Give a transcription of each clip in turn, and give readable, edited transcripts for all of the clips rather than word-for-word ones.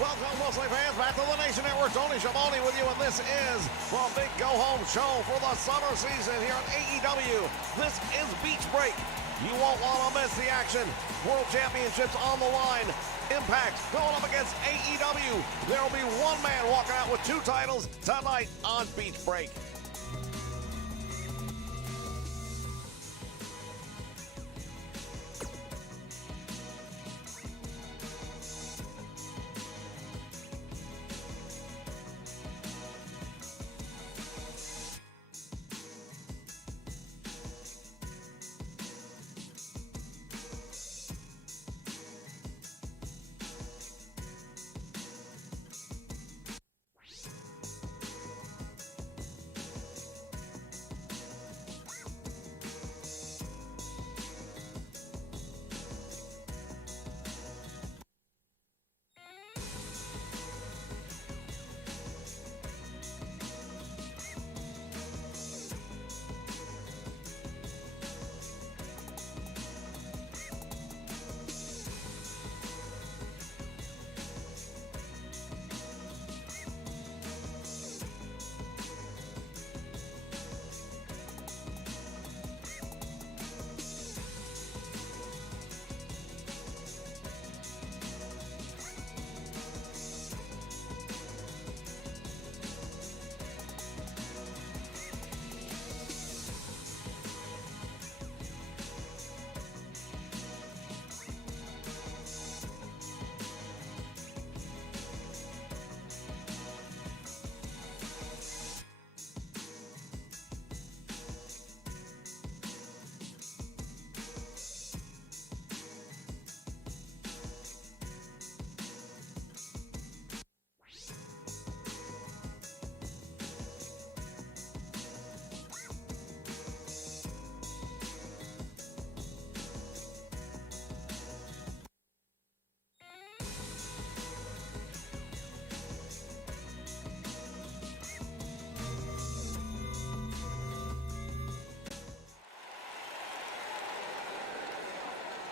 Welcome, wrestling fans, back to the Nation Network. Tony Schiavone with you, and this is the big go-home show for the summer season here on AEW. This is Beach Break. You won't want to miss the action. World Championships on the line. Impact going up against AEW. There will be one man walking out with 2 titles tonight on Beach Break.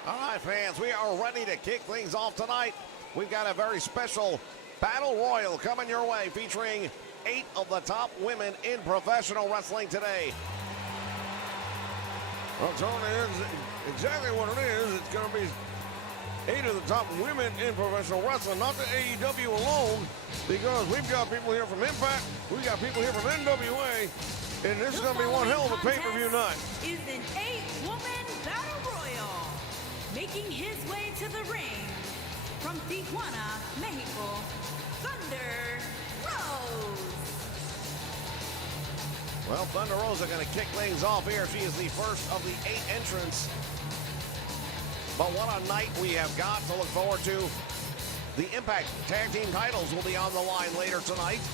All right, fans, we are ready to kick things off tonight. We've got a very special Battle Royal coming your way featuring 8 of the top women in professional wrestling today. Well, Tony, is exactly what it is. It's going to be 8 of the top women in professional wrestling, not the AEW alone, because we've got people here from Impact, we've got people here from NWA, and this is going to be one hell of a pay-per-view night. Is an 8-woman Battle Royal. Making his way to the ring from Tijuana, Mexico, Thunder Rose. Well, Thunder Rose are going to kick things off here. She is the first of the 8 entrants. But what a night we have got to look forward to. The Impact Tag Team titles will be on the line later tonight.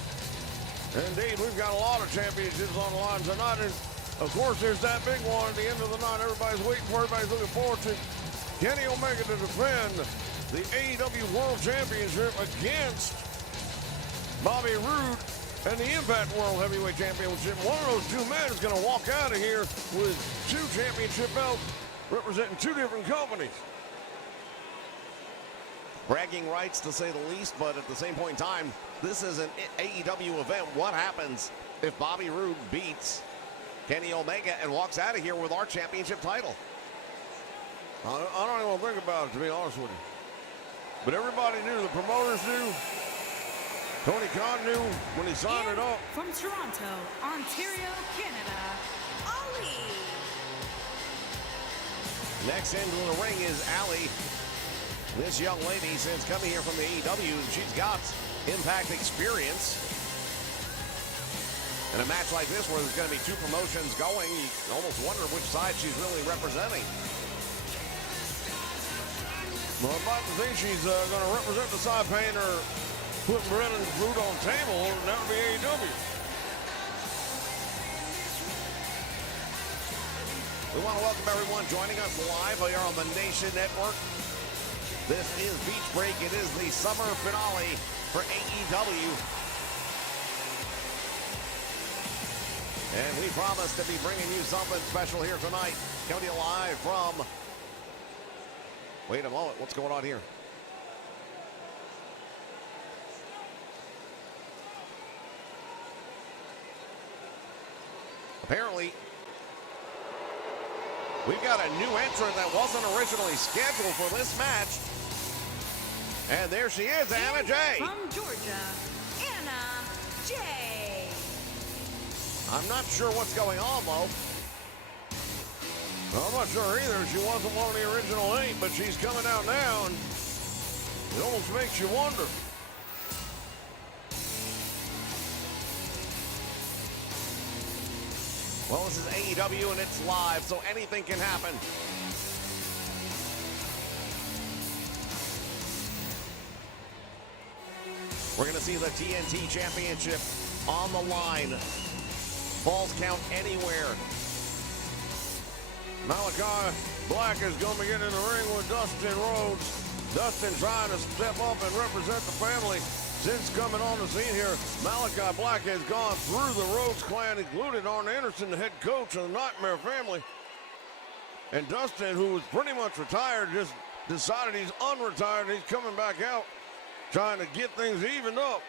Indeed, we've got a lot of championships on the line tonight. And, of course, there's that big one at the end of the night. Everybody's waiting for, everybody's looking forward to. Kenny Omega to defend the AEW World Championship against Bobby Roode and the Impact World Heavyweight Championship. One of those 2 men is going to walk out of here with 2 championship belts representing 2 different companies. Bragging rights, to say the least, but at the same point in time, this is an AEW event. What happens if Bobby Roode beats Kenny Omega and walks out of here with our championship title? I don't even want to think about it, to be honest with you. But everybody knew, the promoters knew, Tony Khan knew when he signed it up. From Toronto, Ontario, Canada, Ali. Next into the ring is Ali. This young lady, since coming here from the AEW, she's got Impact experience. In a match like this where there's going to be 2 promotions going, you almost wonder which side she's really representing. Well, I'd like to think she's going to represent the side paying her putting bread and food on the table, and that would be AEW. We want to welcome everyone joining us live here on the Nation Network. This is Beach Break. It is the summer finale for AEW. And we promise to be bringing you something special here tonight. Coming to you live from... Wait a moment, what's going on here? Apparently, we've got a new entrant that wasn't originally scheduled for this match. And there she is, Anna Jay. From Georgia, Anna Jay. I'm not sure what's going on, though. I'm not sure either. She wasn't one of the original 8, but she's coming out now, and it almost makes you wonder. Well, this is AEW, and it's live, so anything can happen. We're going to see the TNT Championship on the line. Falls count anywhere. Malachi Black is going to be getting in the ring with Dustin Rhodes. Dustin trying to step up and represent the family. Since coming on the scene here, Malachi Black has gone through the Rhodes clan, including Arn Anderson, the head coach of the Nightmare family. And Dustin, who was pretty much retired, just decided he's unretired. He's coming back out, trying to get things evened up.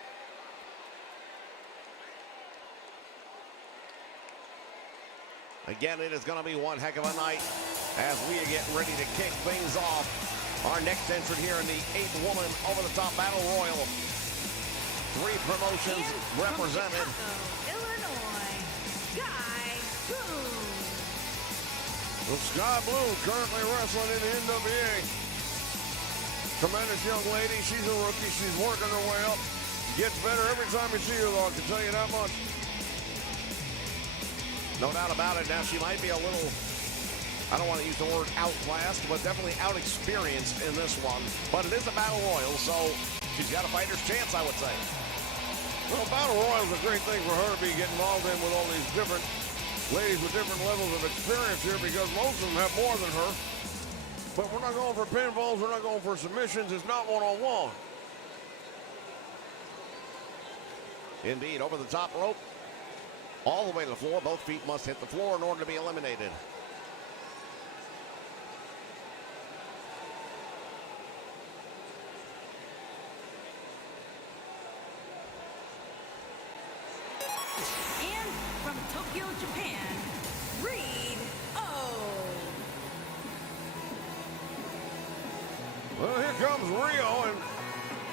Again, it is going to be one heck of a night as we are getting ready to kick things off. Our next entrant here in the 8th Woman Over the Top Battle Royal. 3 promotions represented. Chicago, Illinois, Sky Blue. Well, Sky Blue currently wrestling in the NWA. Tremendous young lady. She's a rookie. She's working her way up. Gets better every time you see her, though, I can tell you that much. No doubt about it. Now, she might be a little, I don't want to use the word outclassed, but definitely out-experienced in this one. But it is a battle royal, so she's got a fighter's chance, I would say. Well, battle royal is a great thing for her to be getting involved in with all these different ladies with different levels of experience here, because most of them have more than her. But we're not going for pinfalls. We're not going for submissions. It's not one-on-one. Indeed, over the top rope. All the way to the floor. Both feet must hit the floor in order to be eliminated. And from Tokyo, Japan, Reed O. Well, here comes Rio, and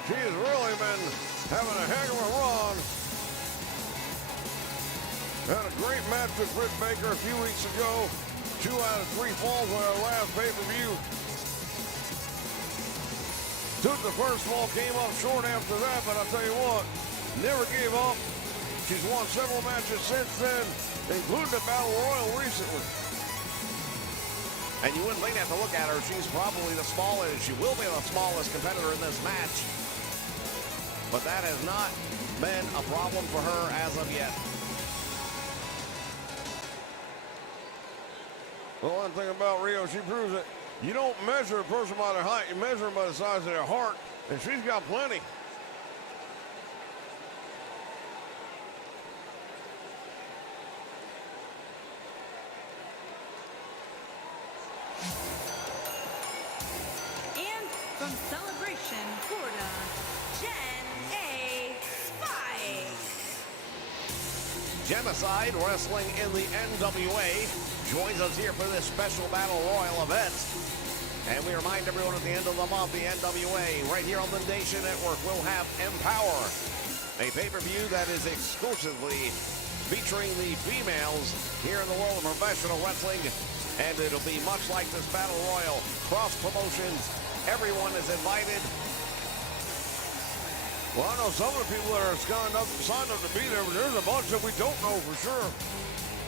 she has really been having a heck of a run. Had a great match with Britt Baker a few weeks ago. 2 out of 3 falls on our last pay-per-view. Took the first fall, came up short after that, but I'll tell you what, never gave up. She's won several matches since then, including the Battle Royal recently. And you wouldn't think that to look at her. She's probably the smallest. She will be the smallest competitor in this match. But that has not been a problem for her as of yet. Well, one thing about Rio, she proves it. You don't measure a person by their height, you measure them by the size of their heart, and she's got plenty. And from Celebration, Florida, Jen A. Spice. Genocide Wrestling in the NWA joins us here for this special Battle Royal event. And we remind everyone at the end of the month, the NWA, right here on the Nation Network, will have Empower, a pay-per-view that is exclusively featuring the females here in the world of professional wrestling. And it'll be much like this Battle Royal, cross promotions. Everyone is invited. Well, I know some of the people that are signed up to be there, but there's a bunch that we don't know for sure.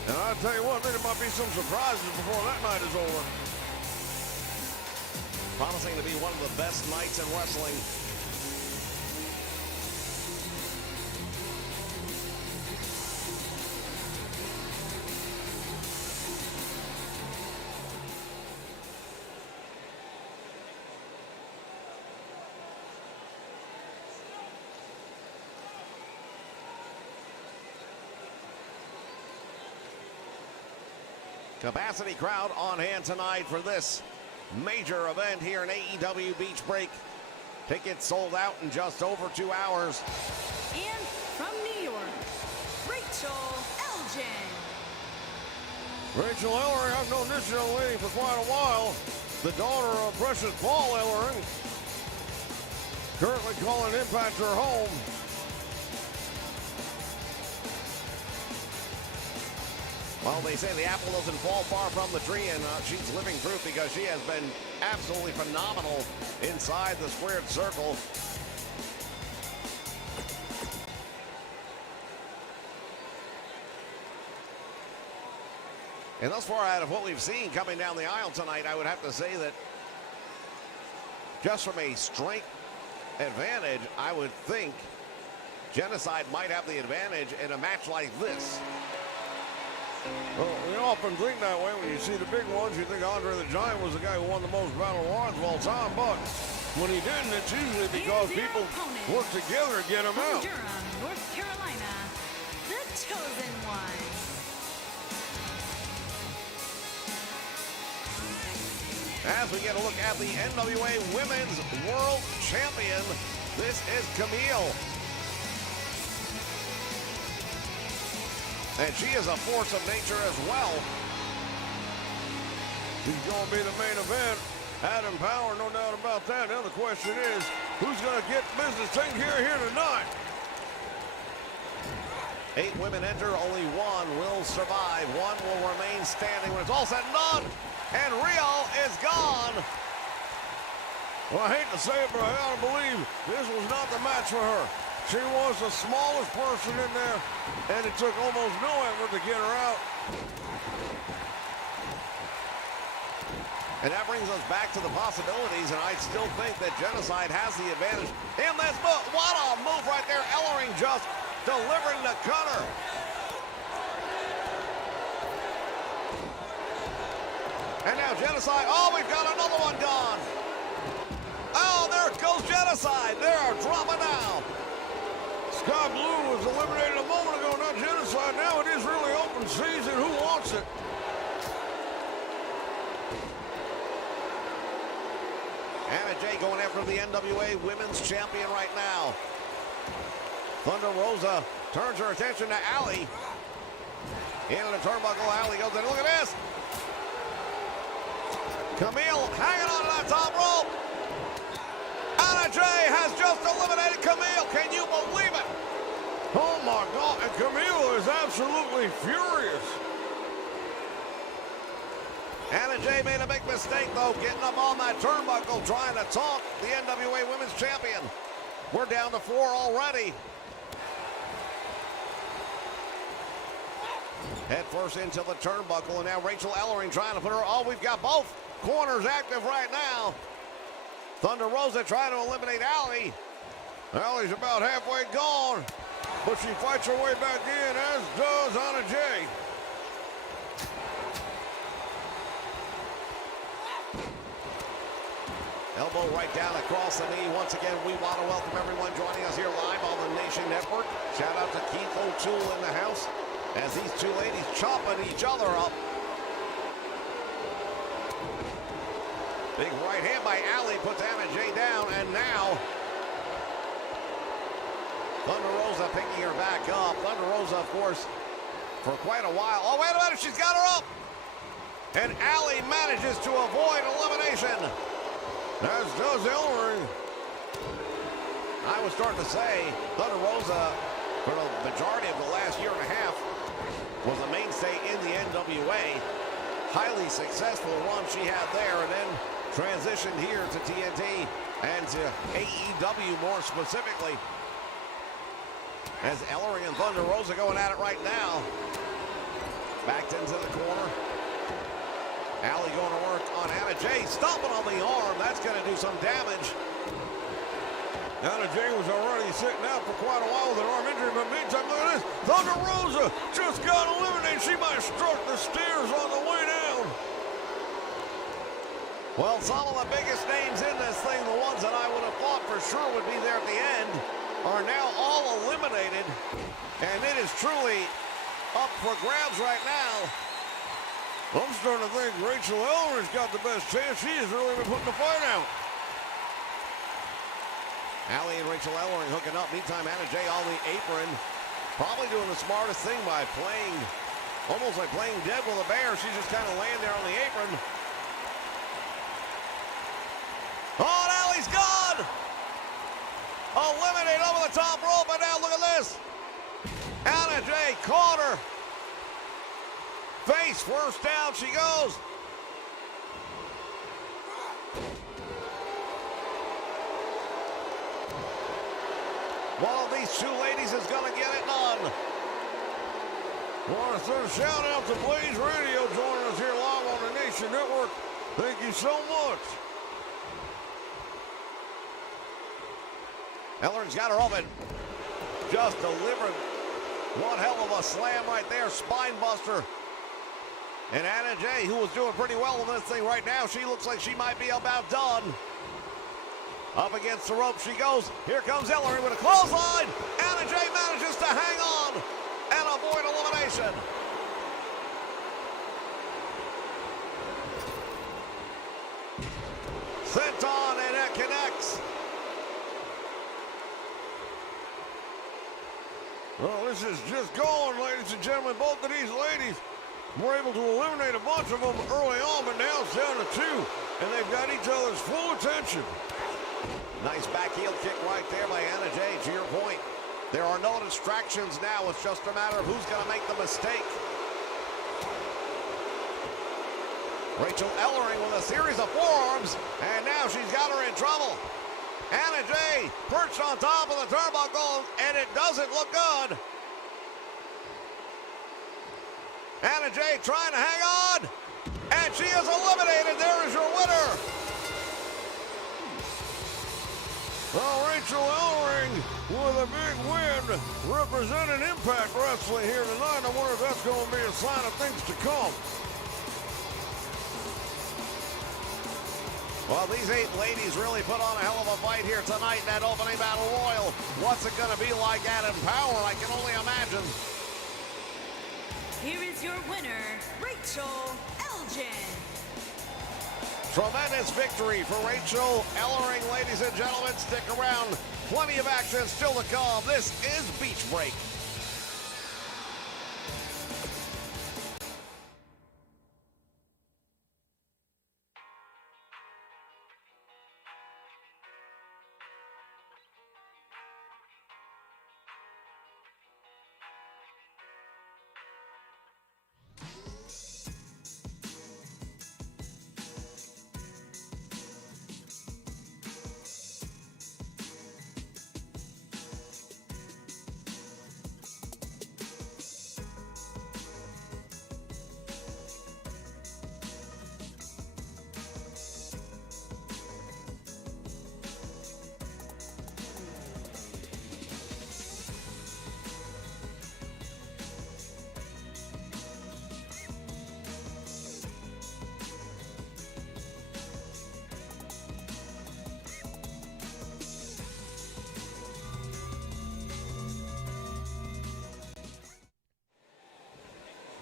And I tell you what, I think there might be some surprises before that night is over. Promising to be one of the best nights in wrestling. Capacity crowd on hand tonight for this major event here in AEW Beach Break. Tickets sold out in just over 2 hours. And from New York, Rachel Elgin. Rachel Ellering, I've known this young lady for quite a while. The daughter of Precious Paul Ellering. Currently calling Impact her home. Well, they say the apple doesn't fall far from the tree, and she's living proof because she has been absolutely phenomenal inside the squared circle. And thus far, out of what we've seen coming down the aisle tonight, I would have to say that just from a strength advantage, I would think Genocide might have the advantage in a match like this. Well, you often think that way when you see the big ones. You think Andre the Giant was the guy who won the most Battle Royals of all time, but when he didn't, it's usually because people work together to get him out. Durham, North Carolina, the Chosen One. As we get a look at the NWA Women's World Champion, this is Camille. And she is a force of nature as well. He's going to be the main event. Adam Power, no doubt about that. Now the question is, who's going to get business taken care of here tonight? 8 women enter, only one will survive. One will remain standing when it's all said and done. And Rio is gone. Well, I hate to say it, but I gotta believe this was not the match for her. She was the smallest person in there, and it took almost no effort to get her out. And that brings us back to the possibilities, and I still think that Genocide has the advantage in this move. What a move right there. Ellering just delivering the cutter. And now Genocide. Oh, we've got another one gone. Oh, there goes Genocide. They are dropping down. Scott Blue was eliminated a moment ago, not Genocide. Now it is really open season. Who wants it? Anna Jay going after the NWA Women's Champion right now. Thunder Rosa turns her attention to Allie. Into the turnbuckle, Allie goes in. Look at this. Camille hanging on to that top rope. Anna Jay has just eliminated Camille. Can you believe it? Oh my God, and Camille is absolutely furious. Anna Jay made a big mistake, though, getting up on that turnbuckle, trying to taunt the NWA Women's Champion. We're down to 4 already. Head first into the turnbuckle, and now Rachel Ellering trying to put her. Oh, we've got both corners active right now. Thunder Rosa trying to eliminate Allie. Allie's about halfway gone, but she fights her way back in, as does Anna Jay. Elbow right down across the knee. Once again, we want to welcome everyone joining us here live on the Nation Network. Shout out to Keith O'Toole in the house as these two ladies chopping each other up. Big right hand by Allie puts Anna Jay down, and now Thunder Rosa picking her back up. Thunder Rosa, of course, for quite a while. Oh, wait a minute, she's got her up. And Allie manages to avoid elimination. As does Ellering. I was starting to say, Thunder Rosa, for the majority of the last year and a half, was a mainstay in the NWA. Highly successful run she had there, and then transitioned here to TNT and to AEW more specifically. As Ellering and Thunder Rosa going at it right now. Backed into the corner. Allie going to work on Anna Jay, stomping on the arm. That's going to do some damage. Anna Jay was already sitting out for quite a while with an arm injury, but meantime, look at this. Thunder Rosa just got eliminated. She might have struck the stairs on the way down. Well, some of the biggest names in this thing, the ones that I would have thought for sure would be there at the end, are now all eliminated. And it is truly up for grabs right now. I'm starting to think Rachel Ellering's got the best chance. She has really been putting the fight out. Allie and Rachel Ellering hooking up. Meantime, Anna Jay on the apron. Probably doing the smartest thing by playing Almost like playing dead with a bear. She's just kind of laying there on the apron. Oh, now he's gone! Eliminated over the top rope, and now look at this. Anna Jay caught her. Face first down she goes. One of these two ladies is going to get it done. Want to send a shout out to Blaze Radio joining us here live on the Nation Network. Thank you so much. Ellering's got her open. Just delivered one hell of a slam right there. Spine buster. And Anna Jay, who was doing pretty well in this thing right now, she looks like she might be about done. Up against the rope she goes. Here comes Ellering with a clothesline. Anna Jay manages to hang on and avoid elimination. Senton, and it connects. Well, this is just going, ladies and gentlemen. Both of these ladies were able to eliminate a bunch of them early on, but now it's down to two, and they've got each other's full attention. Nice back heel kick right there by Anna Jay. To your point, there are no distractions now. It's just a matter of who's going to make the mistake. Rachel Ellering with a series of forearms, and now she's got her in trouble. Anna Jay perched on top of the turnbuckle, and it doesn't look good. Anna Jay trying to hang on, and she is eliminated. There is your winner. Well, Rachel Ellering with a big win representing Impact Wrestling here tonight. I wonder if that's going to be a sign of things to come. Well, these 8 ladies really put on a hell of a fight here tonight in that opening battle royal. What's it going to be like at Empower? I can only imagine. Here is your winner, Rachel Elgin. Tremendous victory for Rachel Ellering, ladies and gentlemen. Stick around. Plenty of action still to come. This is Beach Break.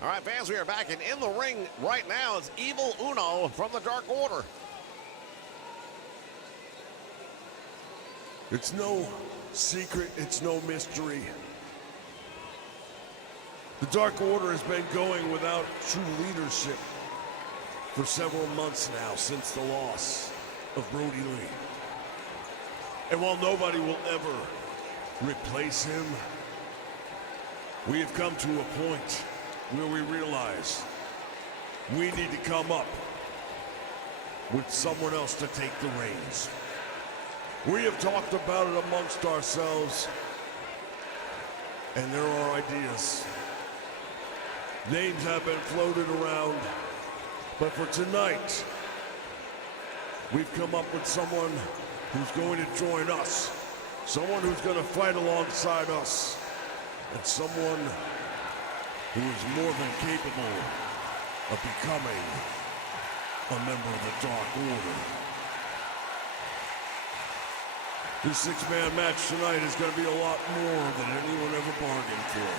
All right, fans, we are back, and in the ring right now is Evil Uno from the Dark Order. It's no secret, it's no mystery. The Dark Order has been going without true leadership for several months now since the loss of Brody Lee. And while nobody will ever replace him, we have come to a point where we realize we need to come up with someone else to take the reins. We have talked about it amongst ourselves, and there are ideas. Names have been floated around, but for tonight, we've come up with someone who's going to join us, someone who's going to fight alongside us, and someone who is more than capable of becoming a member of the Dark Order. This six-man match tonight is going to be a lot more than anyone ever bargained for.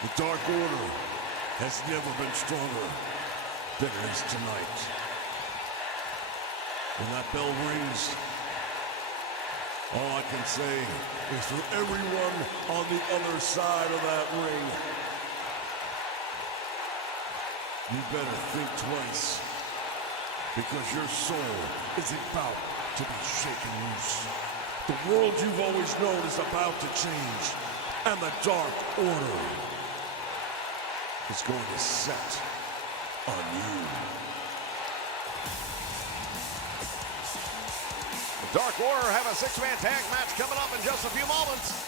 The Dark Order has never been stronger than it is tonight. When that bell rings, All I can say is for everyone on the other side of that ring, you better think twice, because your soul is about to be shaken loose. The world you've always known is about to change, and the Dark Order is going to set on you. The Dark Order have a six-man tag match coming up in just a few moments.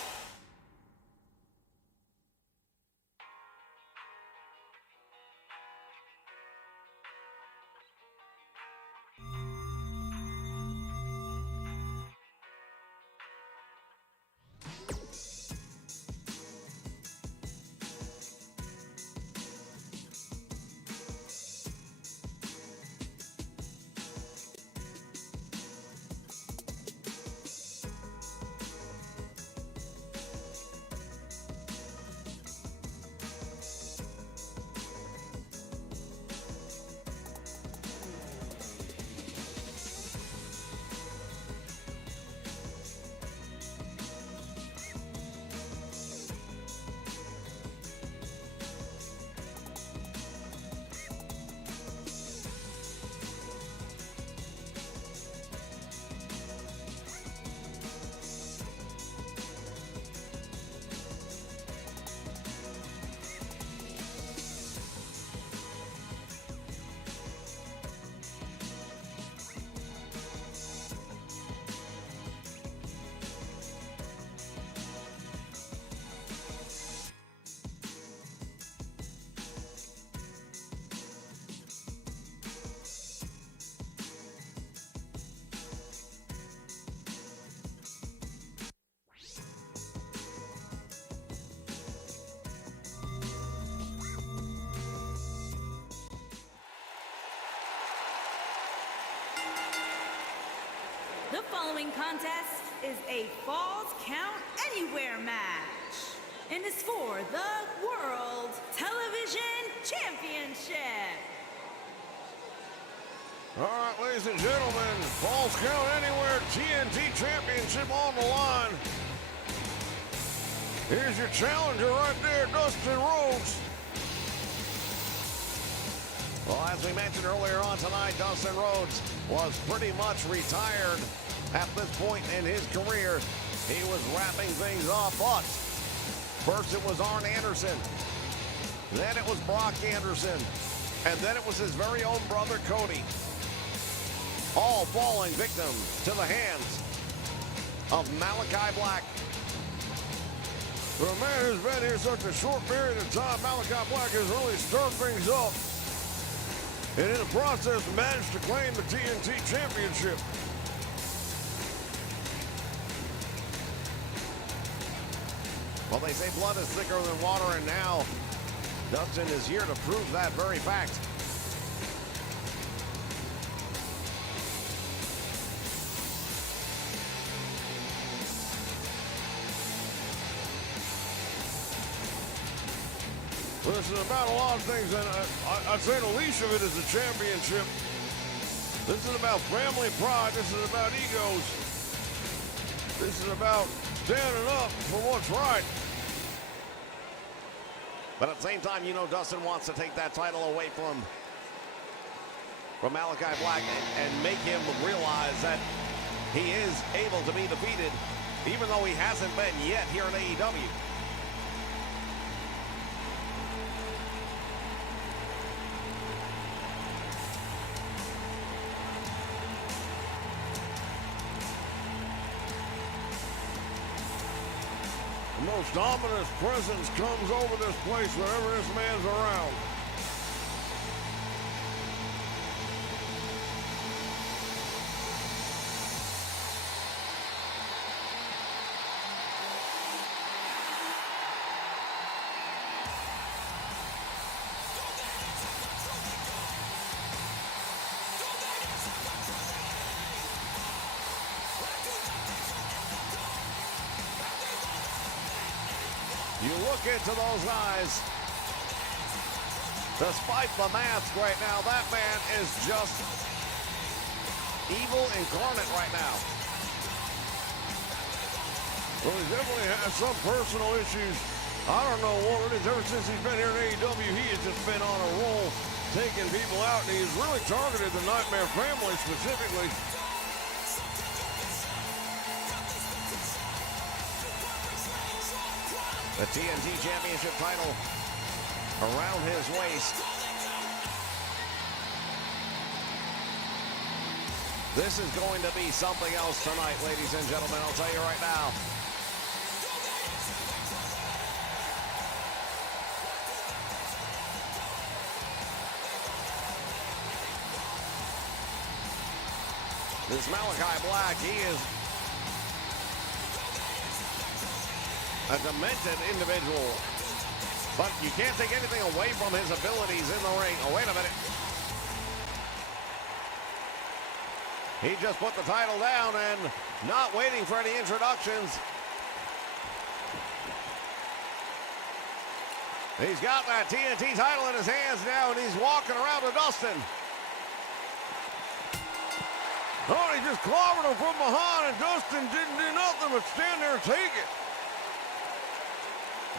The following contest is a Falls Count Anywhere match and is for the World Television Championship. All right, ladies and gentlemen, Falls Count Anywhere TNT Championship on the line. Here's your challenger right there, Dustin Rhodes. Well, as we mentioned earlier on tonight, Dustin Rhodes was pretty much retired at this point in his career. He was wrapping things up, but first it was Arn Anderson, then it was Brock Anderson, and then it was his very own brother Cody, all falling victim to the hands of Malachi Black. For a man who's been here such a short period of time, Malachi Black has really stirred things up, and in the process managed to claim the TNT Championship. Well, they say blood is thicker than water, and now Dustin is here to prove that very fact. Well, this is about a lot of things, and I'd say the least of it is the championship. This is about family pride. This is about egos. This is about standing up for what's right. But at the same time, you know, Dustin wants to take that title away from Malachi Black and make him realize that he is able to be defeated, even though he hasn't been yet here in AEW. The most ominous presence comes over this place whenever this man's around. You look into those eyes. Despite the mask right now, that man is just evil incarnate right now. Well, he's definitely had some personal issues. I don't know what it is. Ever since he's been here in AEW, he has just been on a roll, taking people out, and he's really targeted the Nightmare family specifically. The TNT Championship title around his waist. This is going to be something else tonight, ladies and gentlemen. I'll tell you right now. This Malachi Black, he is a demented individual. But you can't take anything away from his abilities in the ring. Oh, wait a minute. He just put the title down and not waiting for any introductions. He's got that TNT title in his hands now, and he's walking around to Dustin. Oh, he just clobbered him from behind, and Dustin didn't do nothing but stand there and take it.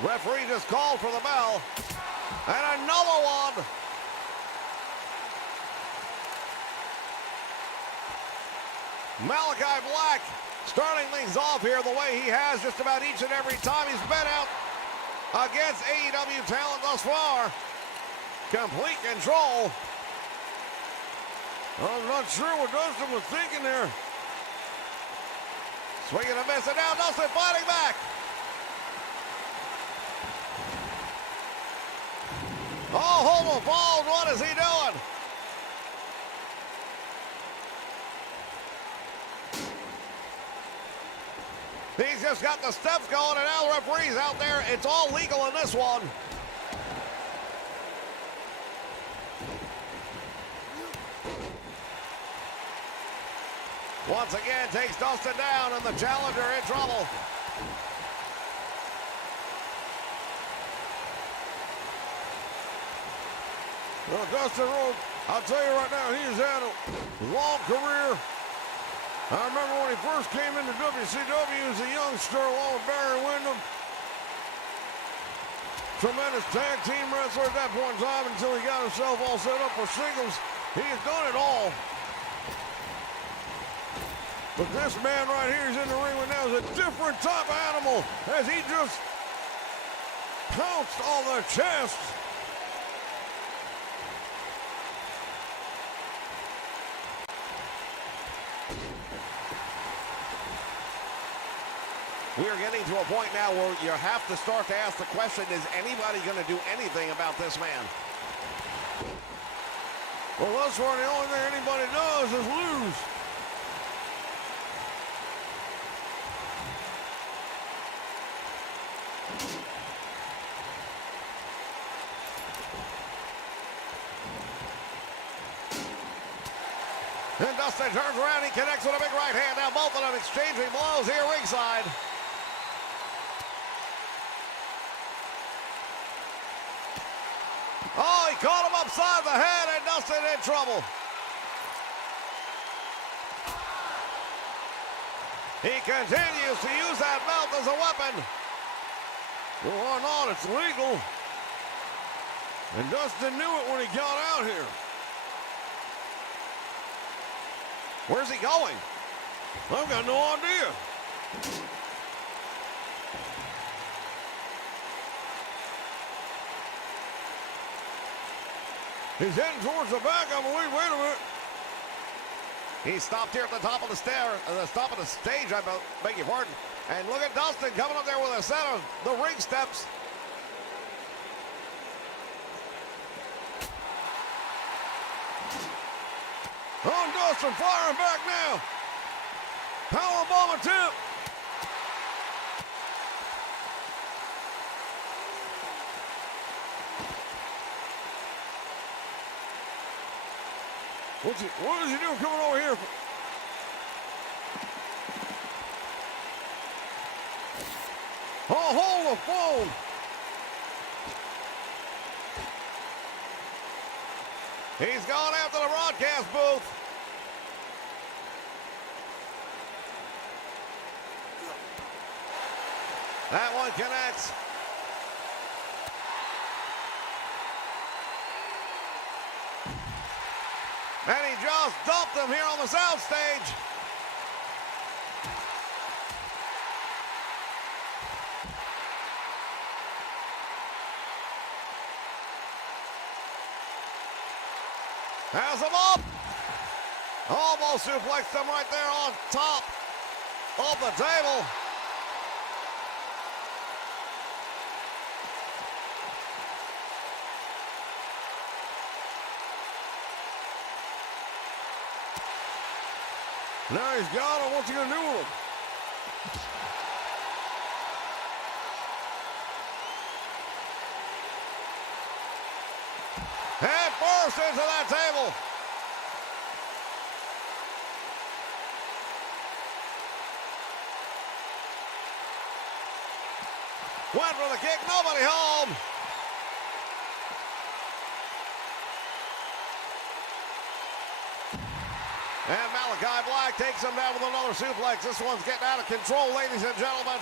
Referee just called for the bell. And another one. Malachi Black starting things off here the way he has just about each and every time he's been out against AEW talent thus far. Complete control. I'm not sure what Dustin was thinking there. Swinging and missing now. Dustin fighting back. Oh, hold on, balls. What is he doing? He's just got the steps going, and now the referee's out there. It's all legal in this one. Once again, takes Dustin down, and the challenger in trouble. Well, Dustin Rhodes, I'll tell you right now, he has had a long career. I remember when he first came into WCW as a youngster along with Barry Windham. Tremendous tag team wrestler at that point in time until he got himself all set up for singles. He has done it all. But this man right here is in the ring right now is a different type of animal as he just pounced on the chest. We are getting to a point now where you have to start to ask the question, is anybody going to do anything about this man? Well, thus far, the only thing anybody does is lose. And Dustin turns around, he connects with a big right hand. Now both of them exchanging blows here ringside. Oh, he caught him upside the head, and Dustin in trouble. He continues to use that belt as a weapon. Well, why not? It's legal. And Dustin knew it when he got out here. Where's he going? I've got no idea. He's heading towards the back, I believe. Wait a minute. He stopped here at the top of the top of the stage, I beg your pardon. And look at Dustin coming up there with a set of the ring steps. On Dustin, firing back now. Powerbomb attempt. What is he doing coming over here? Oh, hold the phone. He's gone after the broadcast booth. That one connects. And he just dumped him here on the soundstage. Has him up. Almost suplexed him right there on top of the table. Now he's got him. What's he going to do with him? Head first into that table. Went for the kick, nobody home. And Malachi Black takes him down with another suplex. This one's getting out of control, ladies and gentlemen.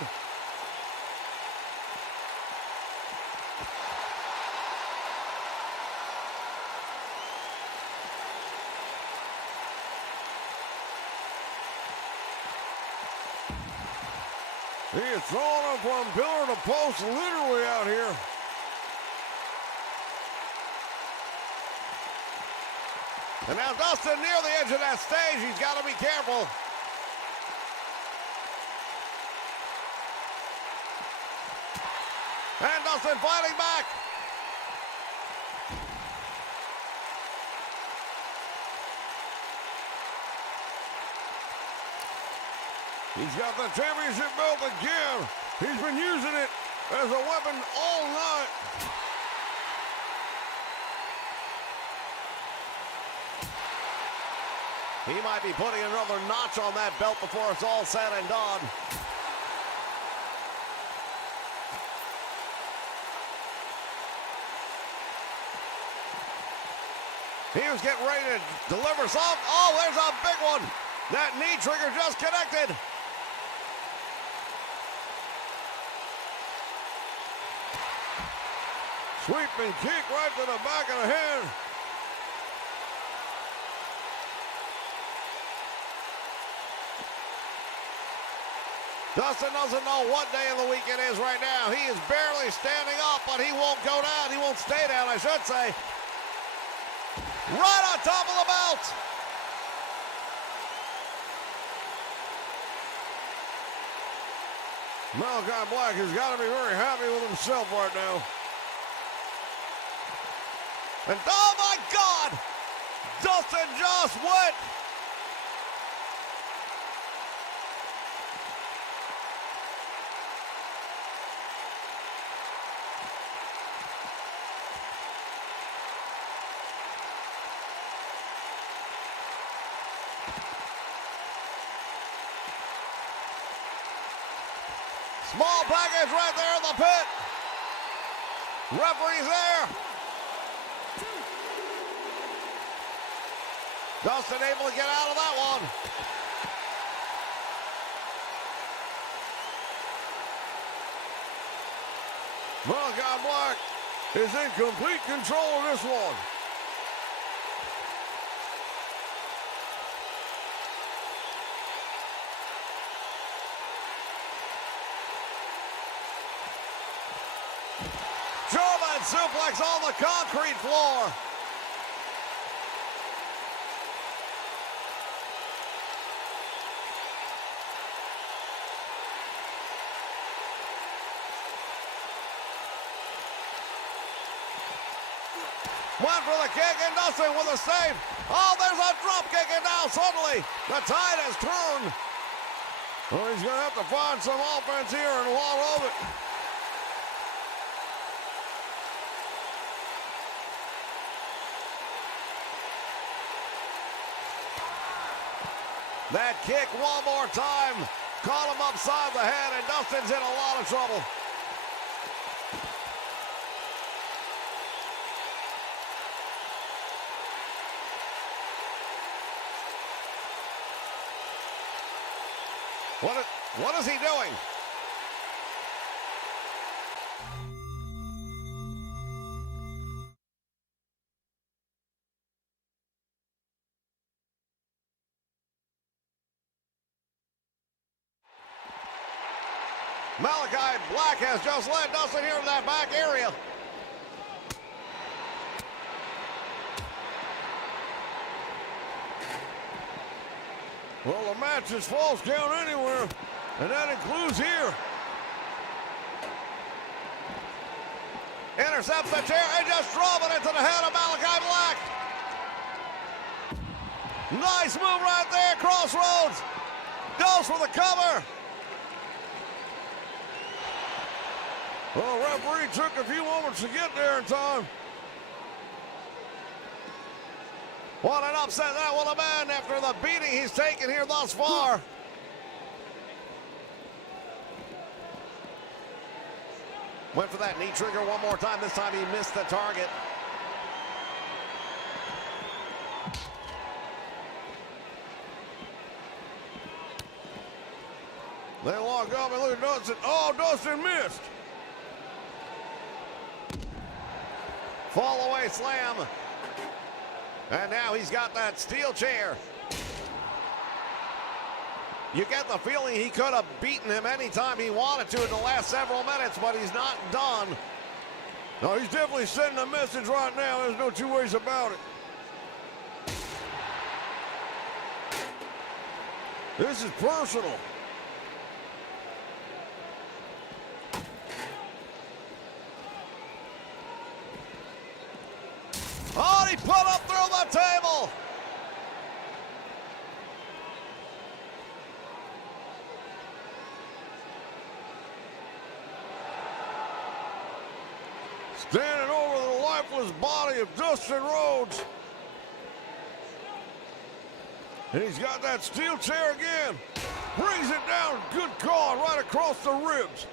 He is throwing him from pillar to post literally out here. And now Dustin near the edge of that stage. He's got to be careful. And Dustin fighting back. He's got the championship belt again. He's been using it as a weapon all night. He might be putting another notch on that belt before it's all said and done. He was getting ready to deliver some. Oh, there's a big one. That knee trigger just connected. Sweeping kick right to the back of the head. Dustin doesn't know what day of the week it is right now. He is barely standing up, but he won't go down. He won't stay down, I should say. Right on top of the belt. Malachi Black has got to be very happy with himself right now. And oh my God! Dustin just went. Small package right there in the pit. Referee's there. Dustin able to get out of that one. Malachi Black is in complete control of this one. German suplex on the concrete floor. Went for the kick, and Dustin with a save. Oh, there's a drop kick, and now suddenly the tide has turned. Well, he's going to have to find some offense here and a lot of it. That kick one more time. Caught him upside the head, and Dustin's in a lot of trouble. What is he doing? Malachi Black has just led Dustin here in that back area. Well, the match just falls down anywhere, and that includes here. Intercepts the chair and just drove it into the head of Malachi Black. Nice move right there, Crossroads. Goes for the cover. Well, referee took a few moments to get there in time. What an upset that will have been after the beating he's taken here thus far. Went for that knee trigger one more time. This time he missed the target. They lock up and look at Dustin. Oh, Dustin missed. Fall away slam. And now he's got that steel chair. You get the feeling he could have beaten him anytime he wanted to in the last several minutes, but he's not done. No, he's definitely sending a message right now. There's no two ways about it. This is personal. Oh, he put up through the table. Standing over the lifeless body of Dustin Rhodes. And he's got that steel chair again. Brings it down, good call, right across the ribs.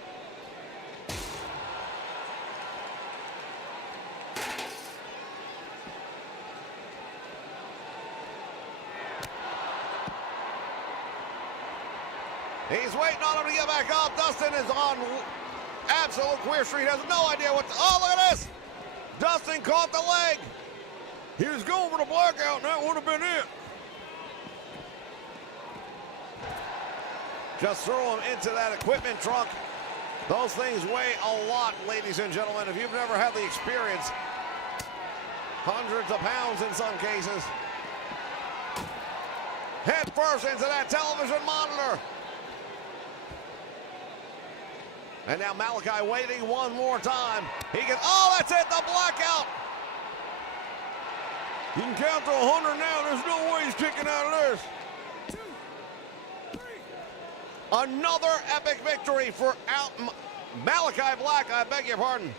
He's waiting on him to get back up. Dustin is on absolute queer street. Has no idea what to, oh, look at this. Dustin caught the leg. He was going for the blackout, and that would have been it. Just throw him into that equipment trunk. Those things weigh a lot, ladies and gentlemen. If you've never had the experience, hundreds of pounds in some cases. Head first into that television monitor. And now Malachi waiting one more time. He can, oh, that's it, the blackout. You can count to 100 now. There's no way he's kicking out of this. 2, 3. Another epic victory for Malachi Black, I beg your pardon.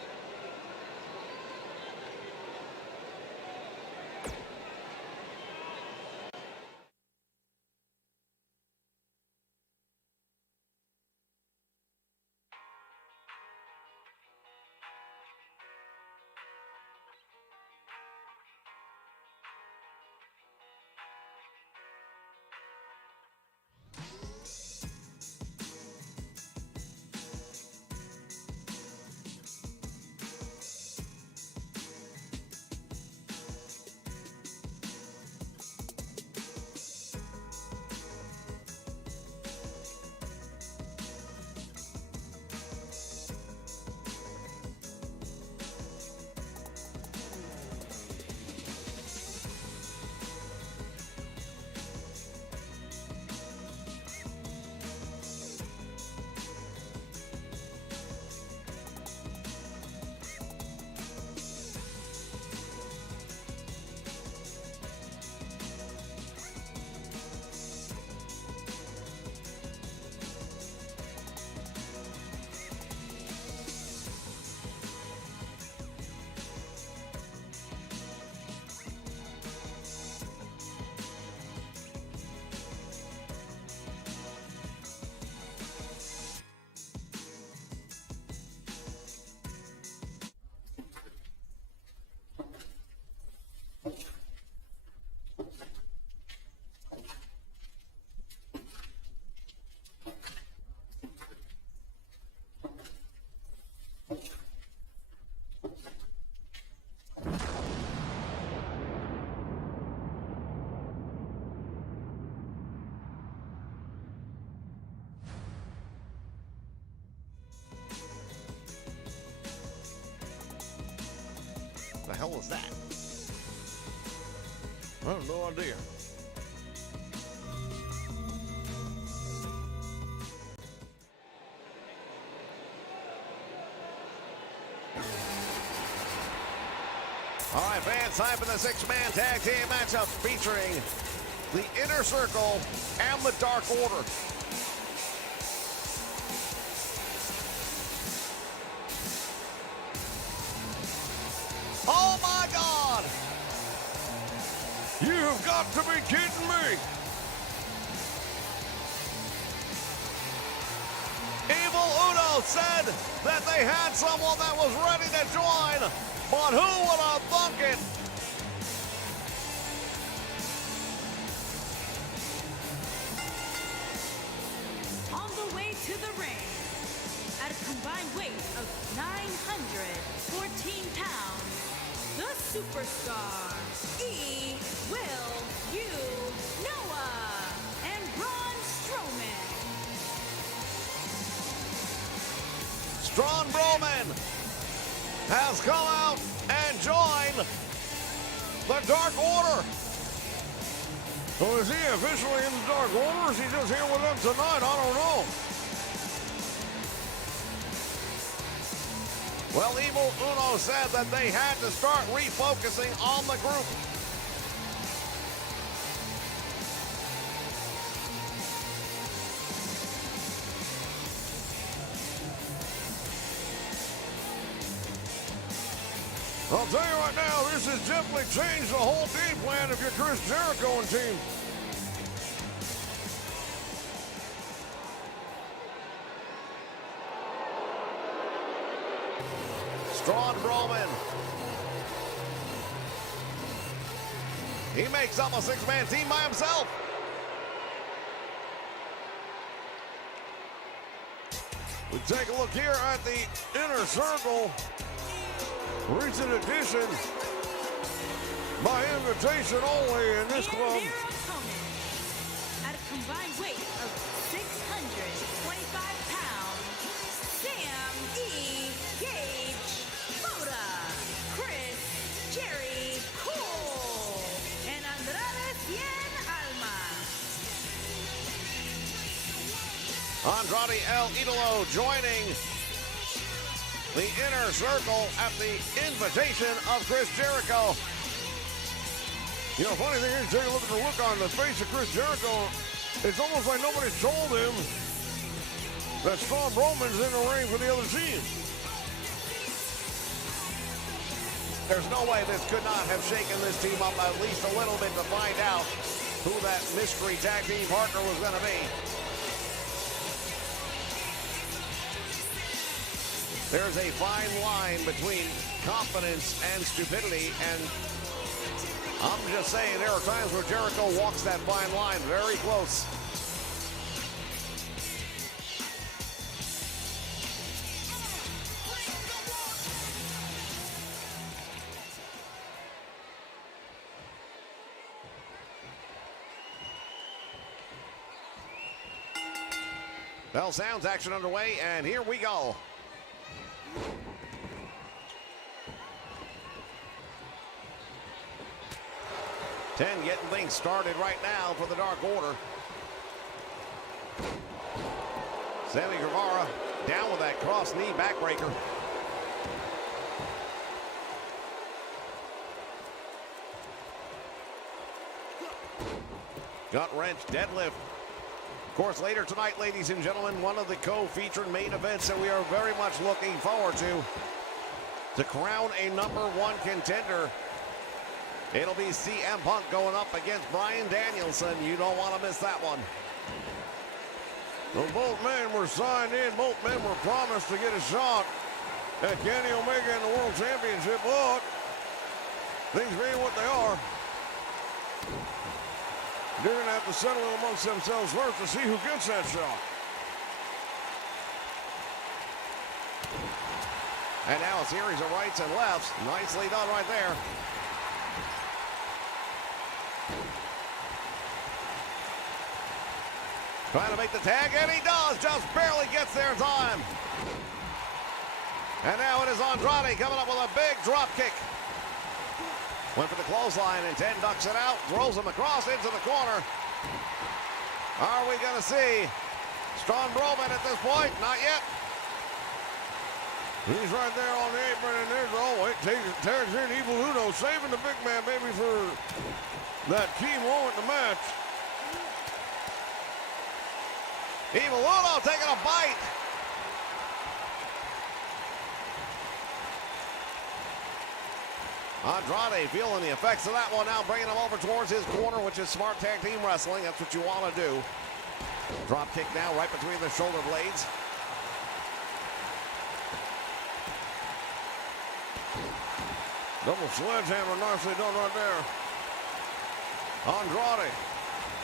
hell is that? I have no idea. All right, fans, time for the six-man tag team matchup featuring the Inner Circle and the Dark Order. Oh my God! You've got to be kidding me! Evil Uno said that they had someone that was ready to join, but who would have thunk it? On the way to the ring, at a combined weight of 914 pounds, the superstar, Noah, and Braun Strowman. Strawn Broman has come out and joined the Dark Order. So is he officially in the Dark Order, or is he just here with them tonight? I don't know. Well, Evil Uno said that they had to start refocusing on the group. I'll tell you right now, this has definitely changed the whole game plan if you're Chris Jericho and team. Strawn Broman. He makes up a six-man team by himself. We take a look here at the Inner Circle. Recent addition by invitation only in this club. And their opponent, at a combined weight of 625 pounds, Sam E. Gage Boda, Chris Jerry Cole, and Andrade Cien Almas. Andrade El Idolo joining the Inner Circle at the invitation of Chris Jericho. You know, funny thing is, take a look at the look on the face of Chris Jericho. It's almost like nobody told him that Strawn Broman's in the ring for the other team. There's no way this could not have shaken this team up at least a little bit to find out who that mystery tag team partner was going to be. There's a fine line between confidence and stupidity, and I'm just saying there are times where Jericho walks that fine line very close. Bell sounds, action underway, and here we go. Ten getting things started right now for the Dark Order. Sammy Guevara down with that cross knee backbreaker. Gut wrench deadlift. Of course, later tonight, ladies and gentlemen, one of the co-featured main events that we are very much looking forward to crown a #1 contender. It'll be CM Punk going up against Bryan Danielson. You don't want to miss that one. Well, both men were signed in. Both men were promised to get a shot at Kenny Omega in the World Championship. But things being what they are, they're going to have to settle it amongst themselves first to see who gets that shot. And now a series of rights and lefts. Nicely done right there. Trying to make the tag, and he does. Just barely gets there in time. And now it is Andrade coming up with a big drop kick. Went for the clothesline, and 10 ducks it out, throws him across into the corner. Are we going to see Strong Roman at this point? Not yet. He's right there on the apron, and there's, oh, it tears in Evil Uno, saving the big man, baby, for that key moment in the match. Evil Uno taking a bite. Andrade feeling the effects of that one now, bringing him over towards his corner, which is smart tag team wrestling. That's what you want to do. Drop kick now right between the shoulder blades. Double sledgehammer, nicely done right there. Andrade.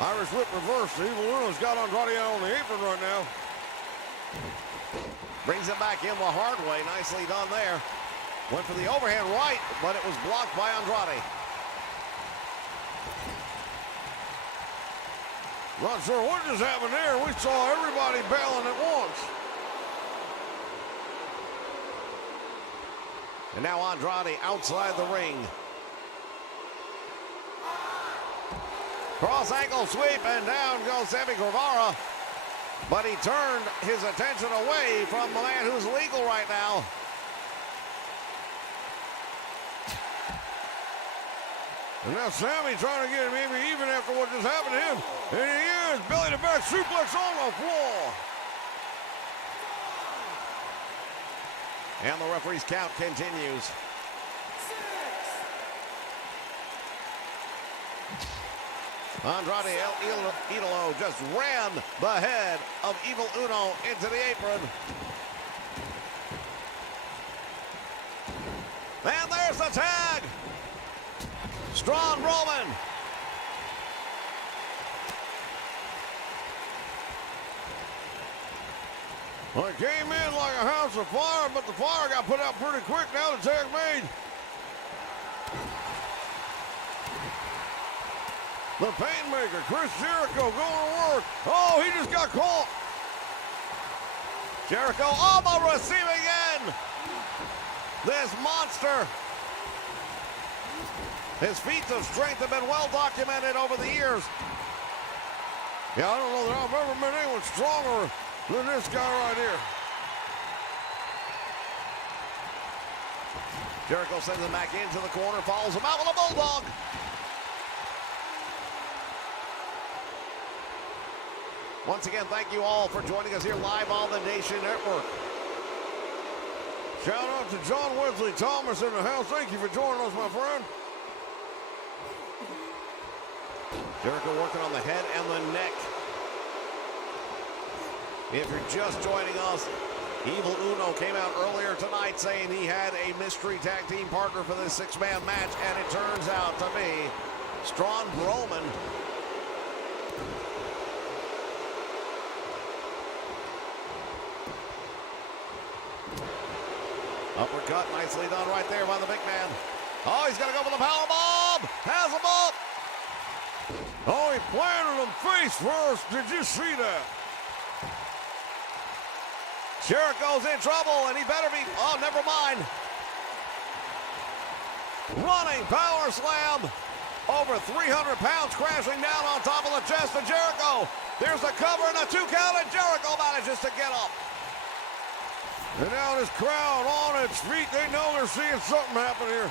Irish whip reverse. Evil Uno's got Andrade out on the apron right now. Brings him back in the hard way. Nicely done there. Went for the overhand right, but it was blocked by Andrade. Not sure what just happened there. We saw everybody bailing at once. And now Andrade outside the ring. Cross ankle sweep, and down goes Sammy Guevara. But he turned his attention away from the man who's legal right now. And now Sammy trying to get maybe even after what just happened to him. And he is belly to back suplex on the floor. And the referee's count continues. Andrade El Idolo just ran the head of Evil Uno into the apron. And there's the tag. Strong Roman. Well, it came in like a house of fire, but the fire got put out pretty quick. Now the tag made. The Painmaker, Chris Jericho, going to work. Oh, he just got caught. Jericho on the receiving end. This monster. His feats of strength have been well documented over the years. Yeah, I don't know that I've ever met anyone stronger than this guy right here. Jericho sends him back into the corner, follows him out with a bulldog. Once again, thank you all for joining us here live on the Nation Network. Shout out to John Wesley Thomas in the house. Thank you for joining us, my friend. Jericho working on the head and the neck. If you're just joining us, Evil Uno came out earlier tonight saying he had a mystery tag team partner for this six-man match, and it turns out to be Strong Roman. Uppercut, nicely done right there by the big man. Oh, he's going to go for the powerbomb. Has him up. Oh, he planted him face first. Did you see that? Jericho's in trouble, and he better be. Oh, never mind. Running power slam. Over 300 pounds crashing down on top of the chest of Jericho. There's a cover and a 2 count, and Jericho manages to get up. And now this crowd on its feet, they know they're seeing something happen here.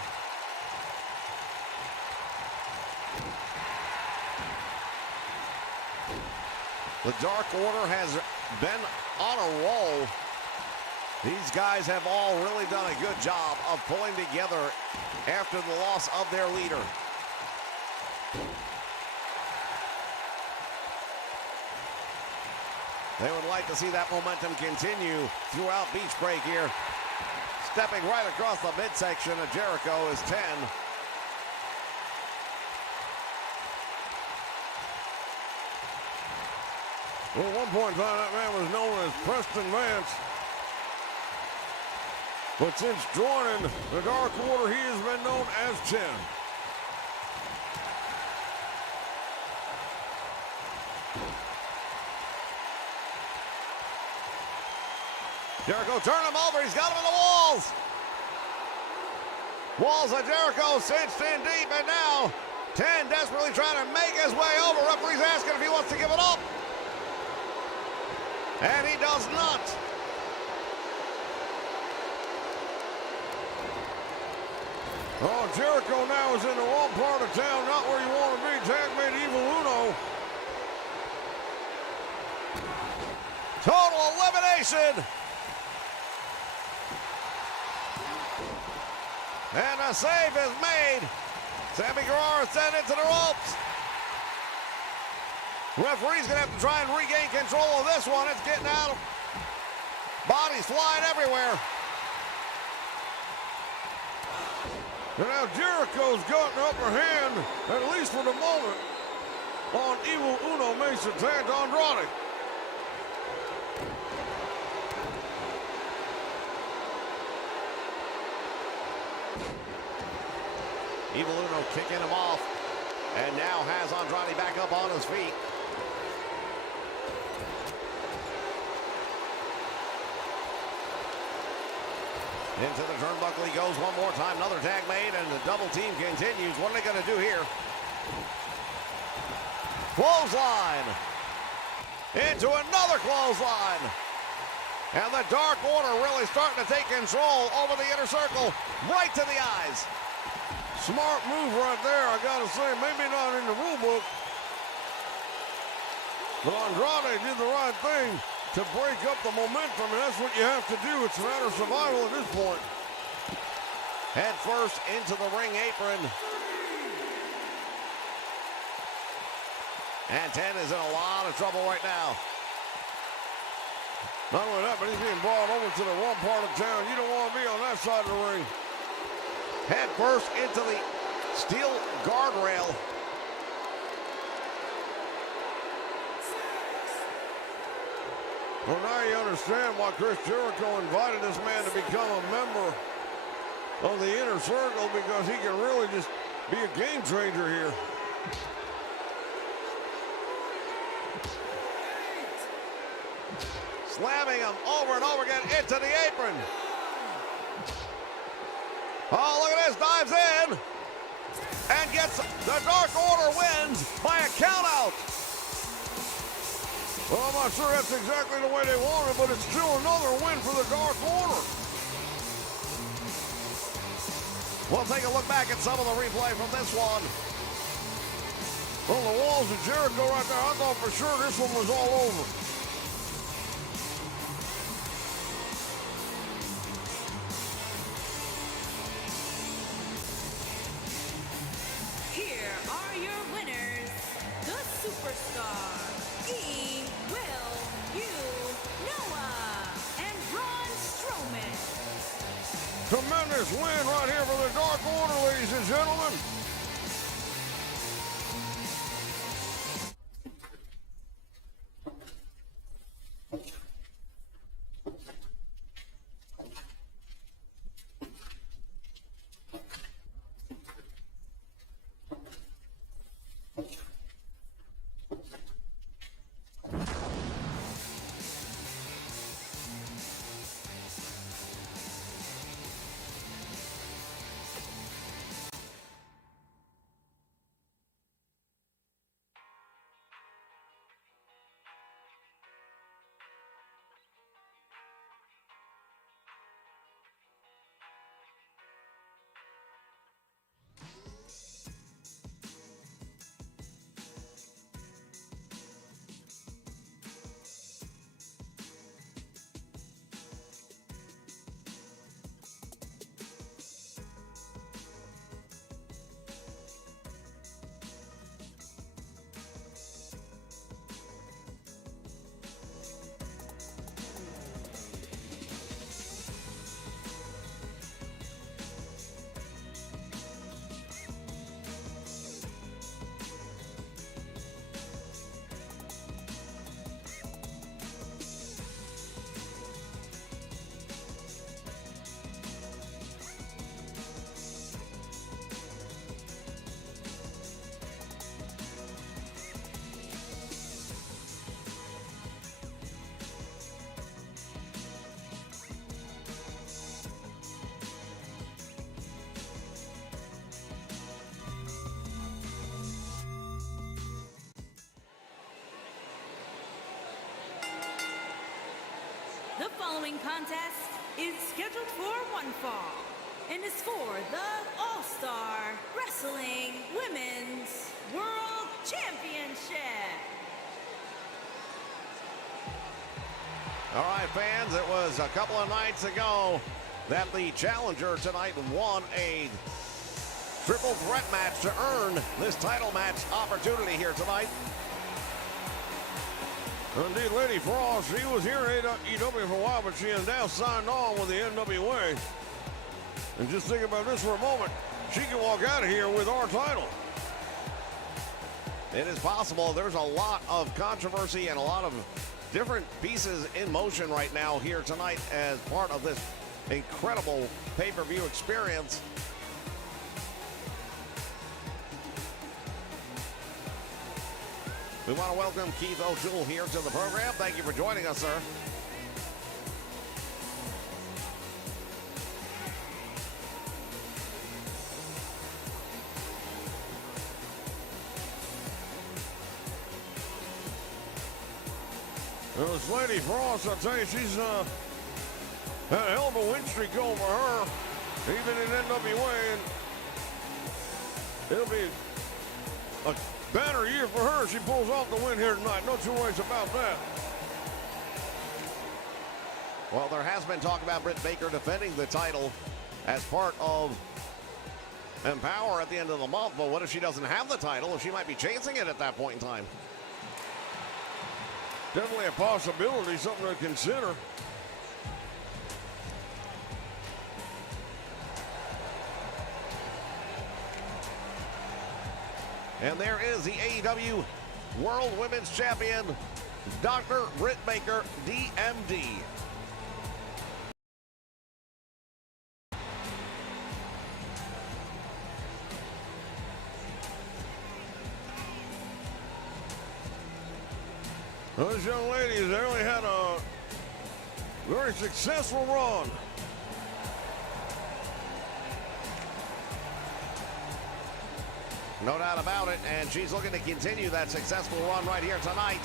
The Dark Order has been on a roll. These guys have all really done a good job of pulling together after the loss of their leader. They would like to see that momentum continue throughout Beach Break here. Stepping right across the midsection of Jericho is 10. Well, at one point in time, that man was known as Preston Vance. But since joining the Dark Order, he has been known as 10. Jericho turn him over. He's got him in the walls. Walls of Jericho cinched in deep, and now 10 desperately trying to make his way over. Referee's asking if he wants to give it up. And he does not. Oh, Jericho now is in the wrong part of town, not where you want to be. Tag made Evil Uno. Total elimination. And a save is made. Sammy Guevara sent into the ropes. Referee's going to have to try and regain control of this one. It's getting out of... Bodies flying everywhere. And now Jericho's got an upper hand, at least for the moment, on Evil Uno Mesa tag to Andrade. Evil Uno kicking him off, and now has Andrade back up on his feet. Into the turnbuckle he goes one more time. Another tag made, and the double team continues. What are they going to do here? Clothesline. Into another clothesline. And the Dark Order really starting to take control over the inner circle. Right to the eyes. Smart move right there, I gotta say. Maybe not in the rule book. But Andrade did the right thing to break up the momentum, and that's what you have to do. It's a matter of survival at this point. Head first into the ring apron. And 10 is in a lot of trouble right now. Not only that, but he's being brought over to the wrong part of town. You don't want to be on that side of the ring. Head first into the steel guardrail. Well, now you understand why Chris Jericho invited this man to become a member of the inner circle, because he can really just be a game changer here. Slamming him over and over again into the apron. Oh, look at this, dives in and gets the Dark Order wins by a countout. Well, I'm not sure that's exactly the way they wanted, but it's still another win for the Dark Order. We'll take a look back at some of the replay from this one. Well, the walls of Jericho right there, I thought for sure this one was all over. Here are your winners, the Superstar, Noah, and Braun Strowman. Tremendous win right here for the Dark Order, ladies and gentlemen. following contest is scheduled for one fall and is for the All-Star Wrestling Women's World Championship. All right, fans, it was a couple of nights ago that the challenger tonight won a triple threat match to earn this title match opportunity here tonight. Indeed, Lady Frost, she was here at AEW for a while, but she has now signed on with the NWA. And just think about this for a moment. She can walk out of here with our title. It is possible. There's a lot of controversy and a lot of different pieces in motion right now here tonight as part of this incredible pay-per-view experience. We want to welcome Keith O'Toole here to the program. Thank you for joining us, sir. Well, this Lady Frost, I'll tell you, she's had a hell of a win streak going for her, even in NWA, and it'll be a banner year for her. She pulls off the win here tonight. No two ways about that. Well, there has been talk about Britt Baker defending the title as part of Empower at the end of the month, but what if she doesn't have the title? If she might be chasing it at that point in time. Definitely a possibility, something to consider. And there is the AEW World Women's Champion, Dr. Britt Baker, DMD. Those young ladies, they really had a very successful run. No doubt about it, and she's looking to continue that successful run right here tonight.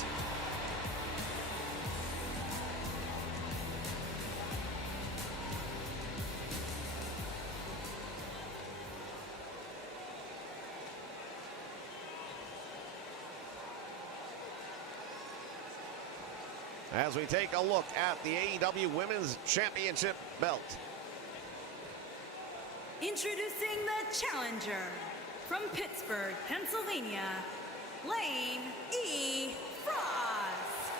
As we take a look at the AEW Women's Championship belt. Introducing the challenger from Pittsburgh, Pennsylvania, Lane E. Frost.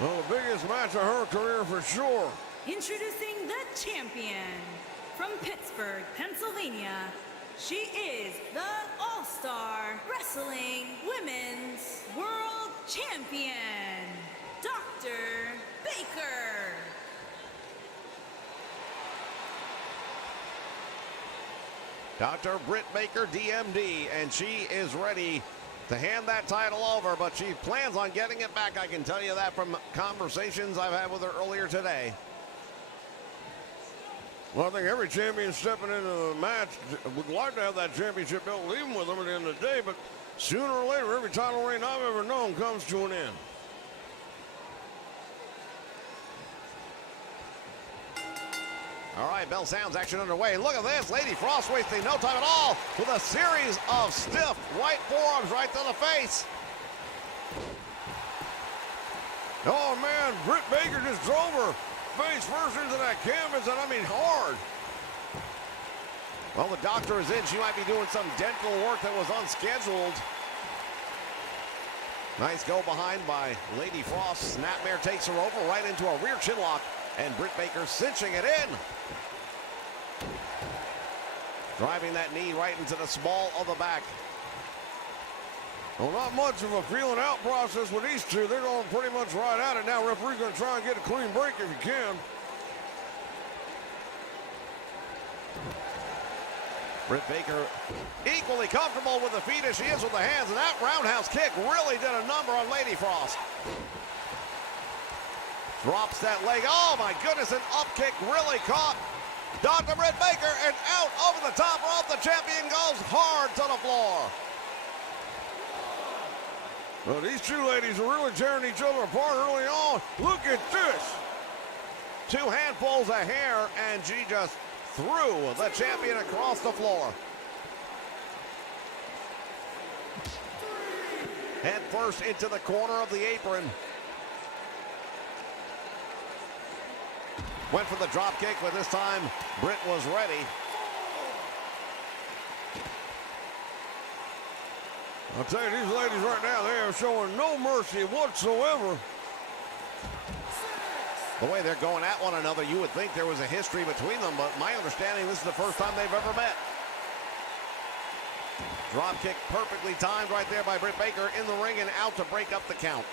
Well, the biggest match of her career for sure. Introducing the champion from Pittsburgh, Pennsylvania. She is the All-Star Wrestling Women's World Champion, Dr. Baker. Dr. Britt Baker, DMD, and she is ready to hand that title over, but she plans on getting it back. I can tell you that from conversations I've had with her earlier today. Well, I think every champion stepping into the match would like to have that championship belt leaving with them at the end of the day, but sooner or later, every title reign I've ever known comes to an end. All right, bell sounds, action underway. Look at this, Lady Frost wasting no time at all with a series of stiff right forearms right to the face. Oh, man, Britt Baker just drove her face first into that canvas, and I mean hard. Well, the doctor is in. She might be doing some dental work that was unscheduled. Nice go behind by Lady Frost. Snapmare takes her over right into a rear chin lock, and Britt Baker cinching it in. Driving that knee right into the small of the back. Well, not much of a feeling out process with these two. They're going pretty much right at it now. Referee's going to try and get a clean break if he can. Britt Baker equally comfortable with the feet as she is with the hands, and that roundhouse kick really did a number on Lady Frost. Drops that leg. Oh my goodness, an up kick really caught Dr. Britt Baker, and out over the top rope. The champion goes hard to the floor. Well, these two ladies are really tearing each other apart early on. Look at this. Two handfuls of hair, and she just threw the champion across the floor. Head first into the corner of the apron. Went for the drop kick, but this time Britt was ready. I'll tell you, these ladies right now, they are showing no mercy whatsoever. The way they're going at one another, you would think there was a history between them, but my understanding, this is the first time they've ever met. Drop kick perfectly timed right there by Britt Baker in the ring and out to break up the count.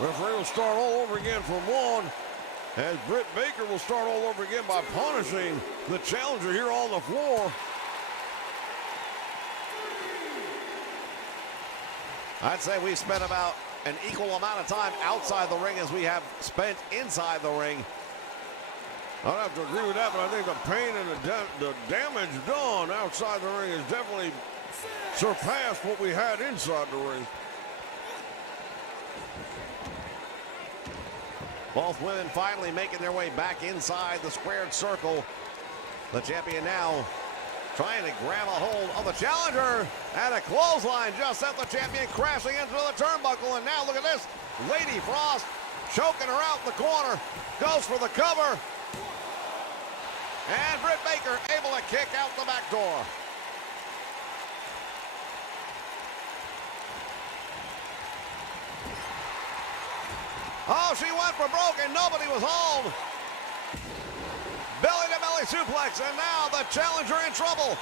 Referee will start all over again from one, as Britt Baker will start all over again by punishing the challenger here on the floor. I'd say we've spent about an equal amount of time outside the ring as we have spent inside the ring. I'd have to agree with that, but I think the pain and the damage done outside the ring has definitely surpassed what we had inside the ring. Both women finally making their way back inside the squared circle. The champion now trying to grab a hold of the challenger, and a clothesline just sent the champion crashing into the turnbuckle. And now look at this, Lady Frost choking her out in the corner, goes for the cover, and Britt Baker able to kick out the back door. Oh, she went for broke and nobody was home. Belly-to-belly suplex, and now the challenger in trouble.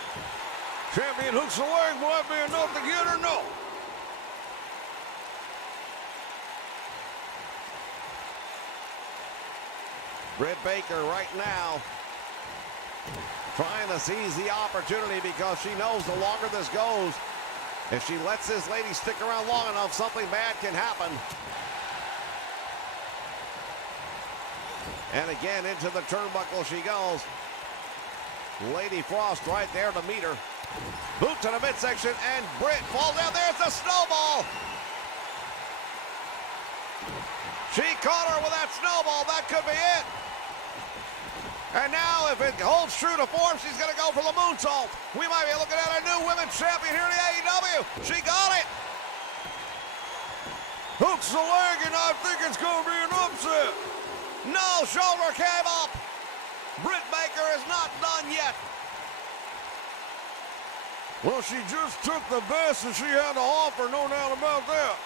Champion hooks the leg. Will that be enough to get her? No. Britt Baker right now trying to seize the opportunity because she knows the longer this goes, if she lets this lady stick around long enough, something bad can happen. And again, into the turnbuckle she goes. Lady Frost right there to meet her. Boot to the midsection, and Britt falls down. There's the snowball. She caught her with that snowball. That could be it. And now, if it holds true to form, she's going to go for the moonsault. We might be looking at a new women's champion here in the AEW. She got it. Hooks the leg, and I think it's going to be an upset. No, shoulder came up. Britt Baker is not done yet. Well, she just took the best that she had to offer, no doubt about that.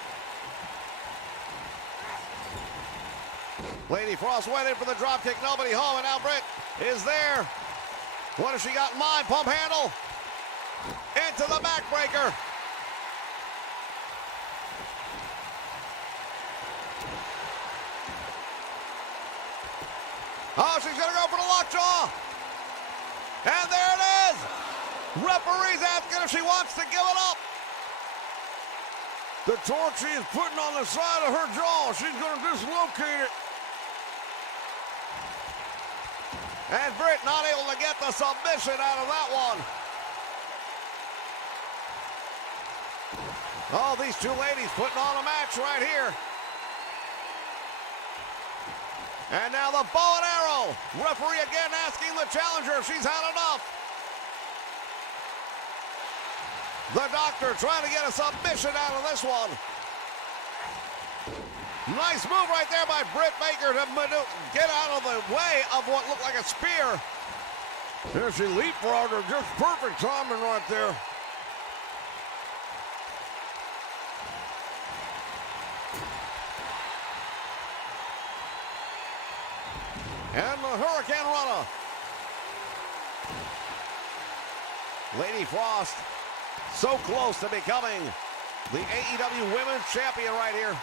Lady Frost went in for the drop kick, nobody home, and now Britt is there. What has she got in mind? Pump handle into the backbreaker. Oh, she's going to go for the lockjaw. And there it is. Referee's asking if she wants to give it up. The torch she is putting on the side of her jaw. She's going to dislocate it. And Britt not able to get the submission out of that one. Oh, these two ladies putting on a match right here. And now the bow and arrow. Referee again asking the challenger if she's had enough. The doctor trying to get a submission out of this one. Nice move right there by Britt Baker to get out of the way of what looked like a spear. There she leapfrogged her. Just perfect timing right there. And the Hurricane Runner. Lady Frost so close to becoming the AEW Women's Champion right here.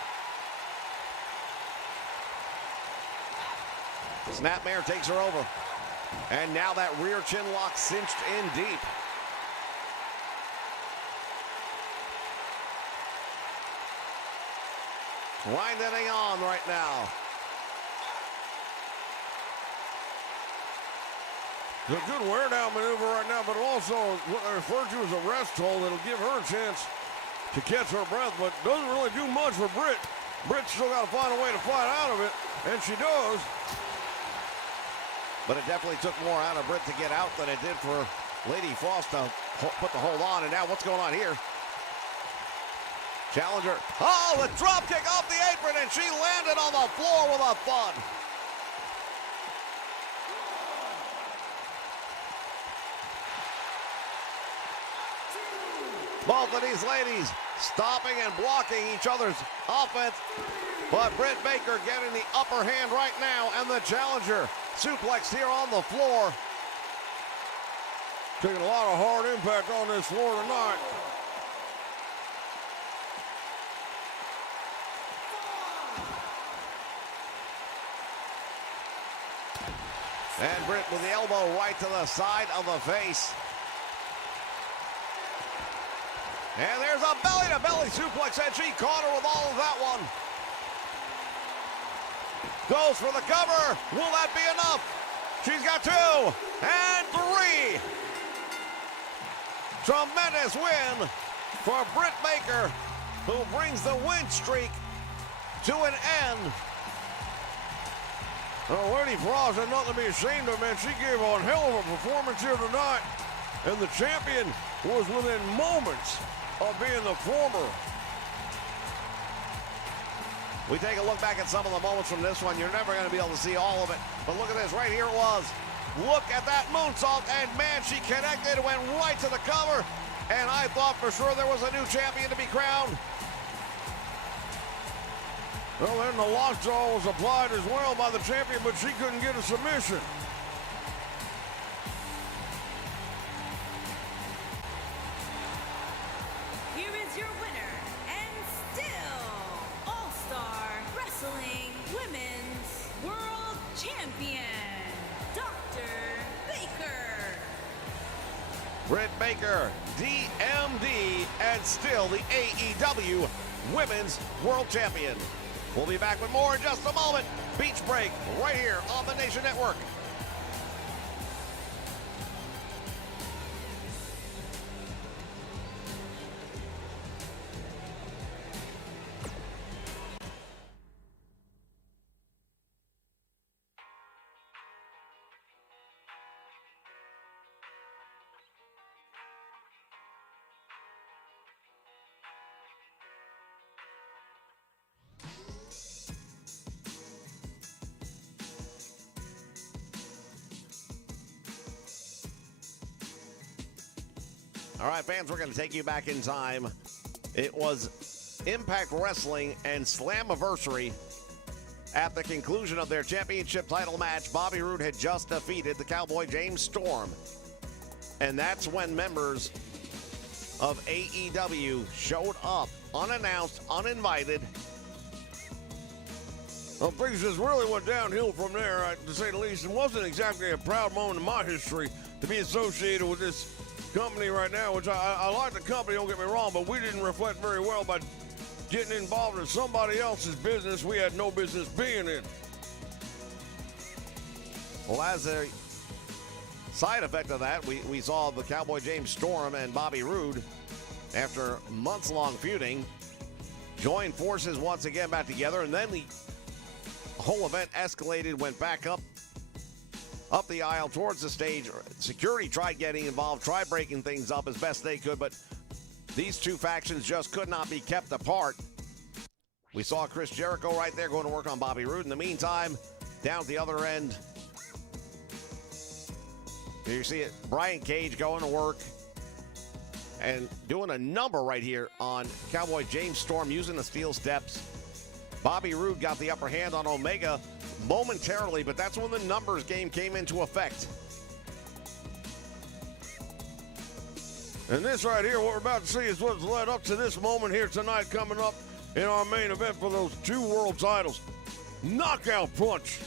Snapmare takes her over. And now that rear chin lock cinched in deep. Grinding on right now. It's a good wear down maneuver right now, but also what I refer to as a rest hold. It'll give her a chance to catch her breath, but doesn't really do much for Britt. Britt still got to find a way to fight out of it, and she does. But it definitely took more out of Britt to get out than it did for Lady Frost to put the hold on. And now what's going on here? Challenger. Oh, the drop kick off the apron, and she landed on the floor with a thud. Both of these ladies stopping and blocking each other's offense. But Britt Baker getting the upper hand right now, and the challenger suplex here on the floor. Taking a lot of hard impact on this floor tonight. And Britt with the elbow right to the side of the face. And there's a belly-to-belly suplex, and she caught her with all of that one. Goes for the cover. Will that be enough? She's got 2 and 3. Tremendous win for Britt Baker, who brings the win streak to an end. Oh, Lady Frost had nothing to be ashamed of, man. She gave a hell of a performance here tonight. And the champion was within moments of being the former. We take a look back at some of the moments from this one. You're never going to be able to see all of it. But look at this. Right here it was. Look at that moonsault. And, man, she connected, went right to the cover. And I thought for sure there was a new champion to be crowned. Well, then the lockjaw was applied as well by the champion, but she couldn't get a submission. Here is your winner, and still All-Star Wrestling Women's World Champion, Dr. Baker. Britt Baker, DMD, and still the AEW Women's World Champion. We'll be back with more in just a moment. Beach break right here on the Nation Network. All right, fans, we're going to take you back in time. It was Impact Wrestling and Slammiversary. At the conclusion of their championship title match, Bobby Roode had just defeated the Cowboy James Storm. And that's when members of AEW showed up, unannounced, uninvited. Well, things just really went downhill from there, to say the least. It wasn't exactly a proud moment in my history to be associated with this company right now, which I like the company, don't get me wrong, but we didn't reflect very well by getting involved in somebody else's business we had no business being in. Well, as a side effect of that, we saw the Cowboy James Storm and Bobby Roode, after months-long feuding, join forces once again back together, and then the whole event escalated, went back up the aisle towards the stage. Security tried getting involved, tried breaking things up as best they could, but these two factions just could not be kept apart. We saw Chris Jericho right there going to work on Bobby Roode. In the meantime, down at the other end, here you see it, Brian Cage going to work and doing a number right here on Cowboy James Storm using the steel steps. Bobby Roode got the upper hand on Omega momentarily, but that's when the numbers game came into effect. And this right here, what we're about to see, is what's led up to this moment here tonight, coming up in our main event for those 2 world titles. Knockout punch.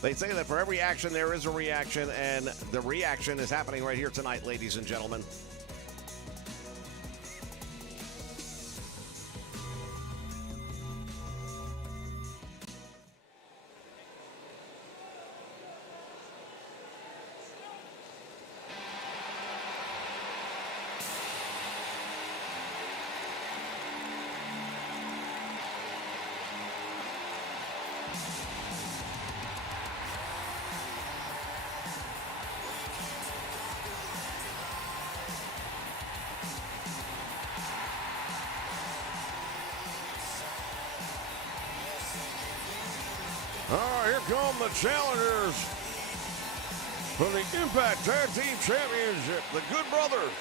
They say that for every action there is a reaction, and the reaction is happening right here tonight, ladies and gentlemen. come the challengers for the Impact Tag Team Championship, the Good Brothers.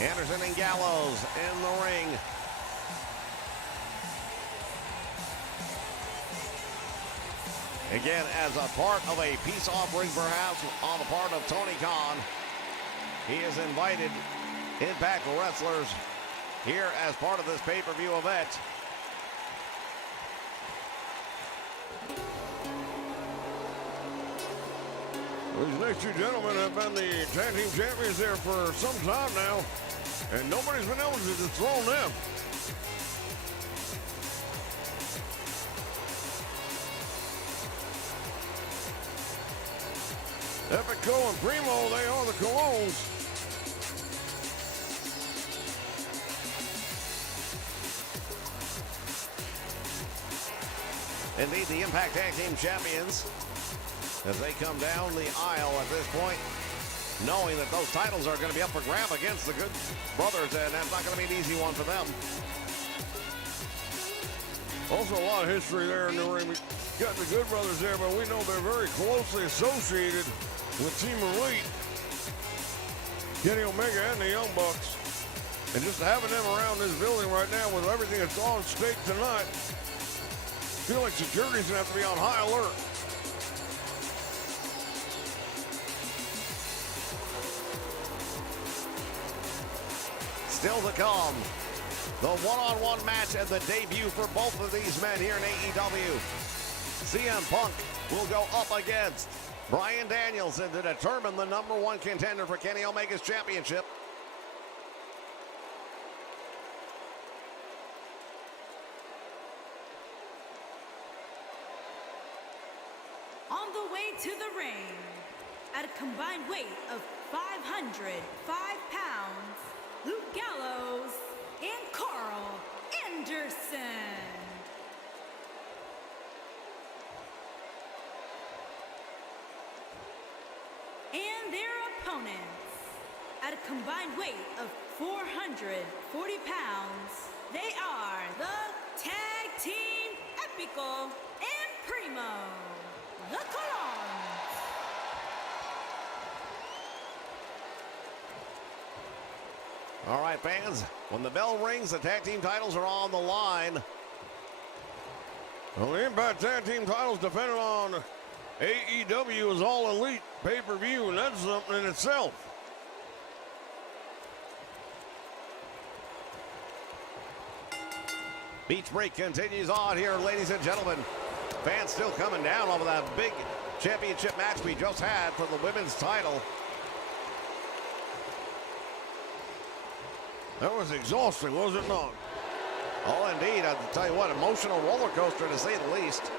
Anderson and Gallows in the ring. Again, as a part of a peace offering, perhaps, on the part of Tony Khan, he has invited Impact wrestlers here as part of this pay-per-view event. These next two gentlemen have been the tag team champions there for some time now, and nobody's been able to dethrone them. Epico and Primo, they are the Colognes. Indeed, the Impact Tag Team Champions, as they come down the aisle at this point, knowing that those titles are going to be up for grab against the Good Brothers, and that's not going to be an easy one for them. Also a lot of history there in the ring. We got the Good Brothers there, but we know they're very closely associated with Team Elite, Kenny Omega and the Young Bucks. And just having them around this building right now with everything that's on stake tonight, I feel like security's gonna have to be on high alert. Still to come, the one-on-one match and the debut for both of these men here in AEW. CM Punk will go up against Bryan Danielson to determine the #1 contender for Kenny Omega's championship. On the way to the ring, at a combined weight of 505 pounds, Luke Gallows and Carl Anderson. And their opponents, at a combined weight of 440 pounds, they are the Tag Team Epico and Primo, the Colognes. All right, fans, when the bell rings, the tag team titles are on the line. Well, the Impact Tag Team titles defended on AEW's All Elite pay-per-view, and that's something in itself. Beach break continues on here, ladies and gentlemen. Fans still coming down over that big championship match we just had for the women's title. That was exhausting, was it not? Oh, indeed. I'll tell you what, emotional roller coaster to say the least.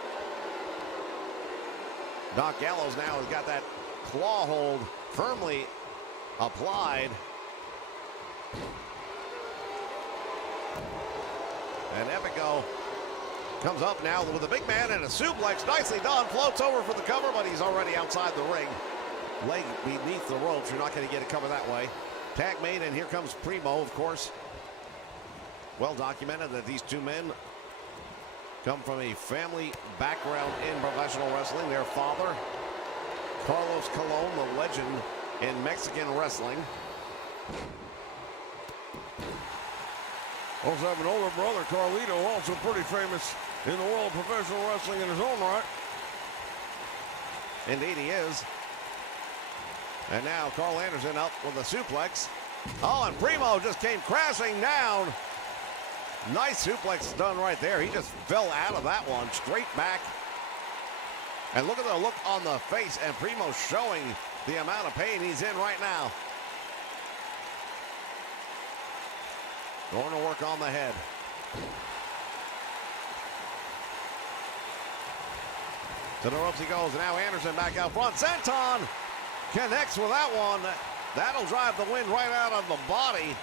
Doc Gallows now has got that claw hold firmly applied. And Epico comes up now with a big man and a suplex. Nicely done. Floats over for the cover, but he's already outside the ring. Leg beneath the ropes. You're not going to get a cover that way. Tag made, and here comes Primo, of course. Well documented that these two men come from a family background in professional wrestling. Their father, Carlos Colon, the legend in Mexican wrestling. Also have an older brother, Carlito, also pretty famous in the world of professional wrestling in his own right. Indeed he is. And now Carl Anderson up with a suplex. Oh, and Primo just came crashing down. Nice suplex done right there. He just fell out of that one, straight back. And look at the look on the face, and Primo showing the amount of pain he's in right now. Going to work on the head. To the ropes he goes. Now Anderson back out front. Senton connects with that one. That'll drive the wind right out of the body.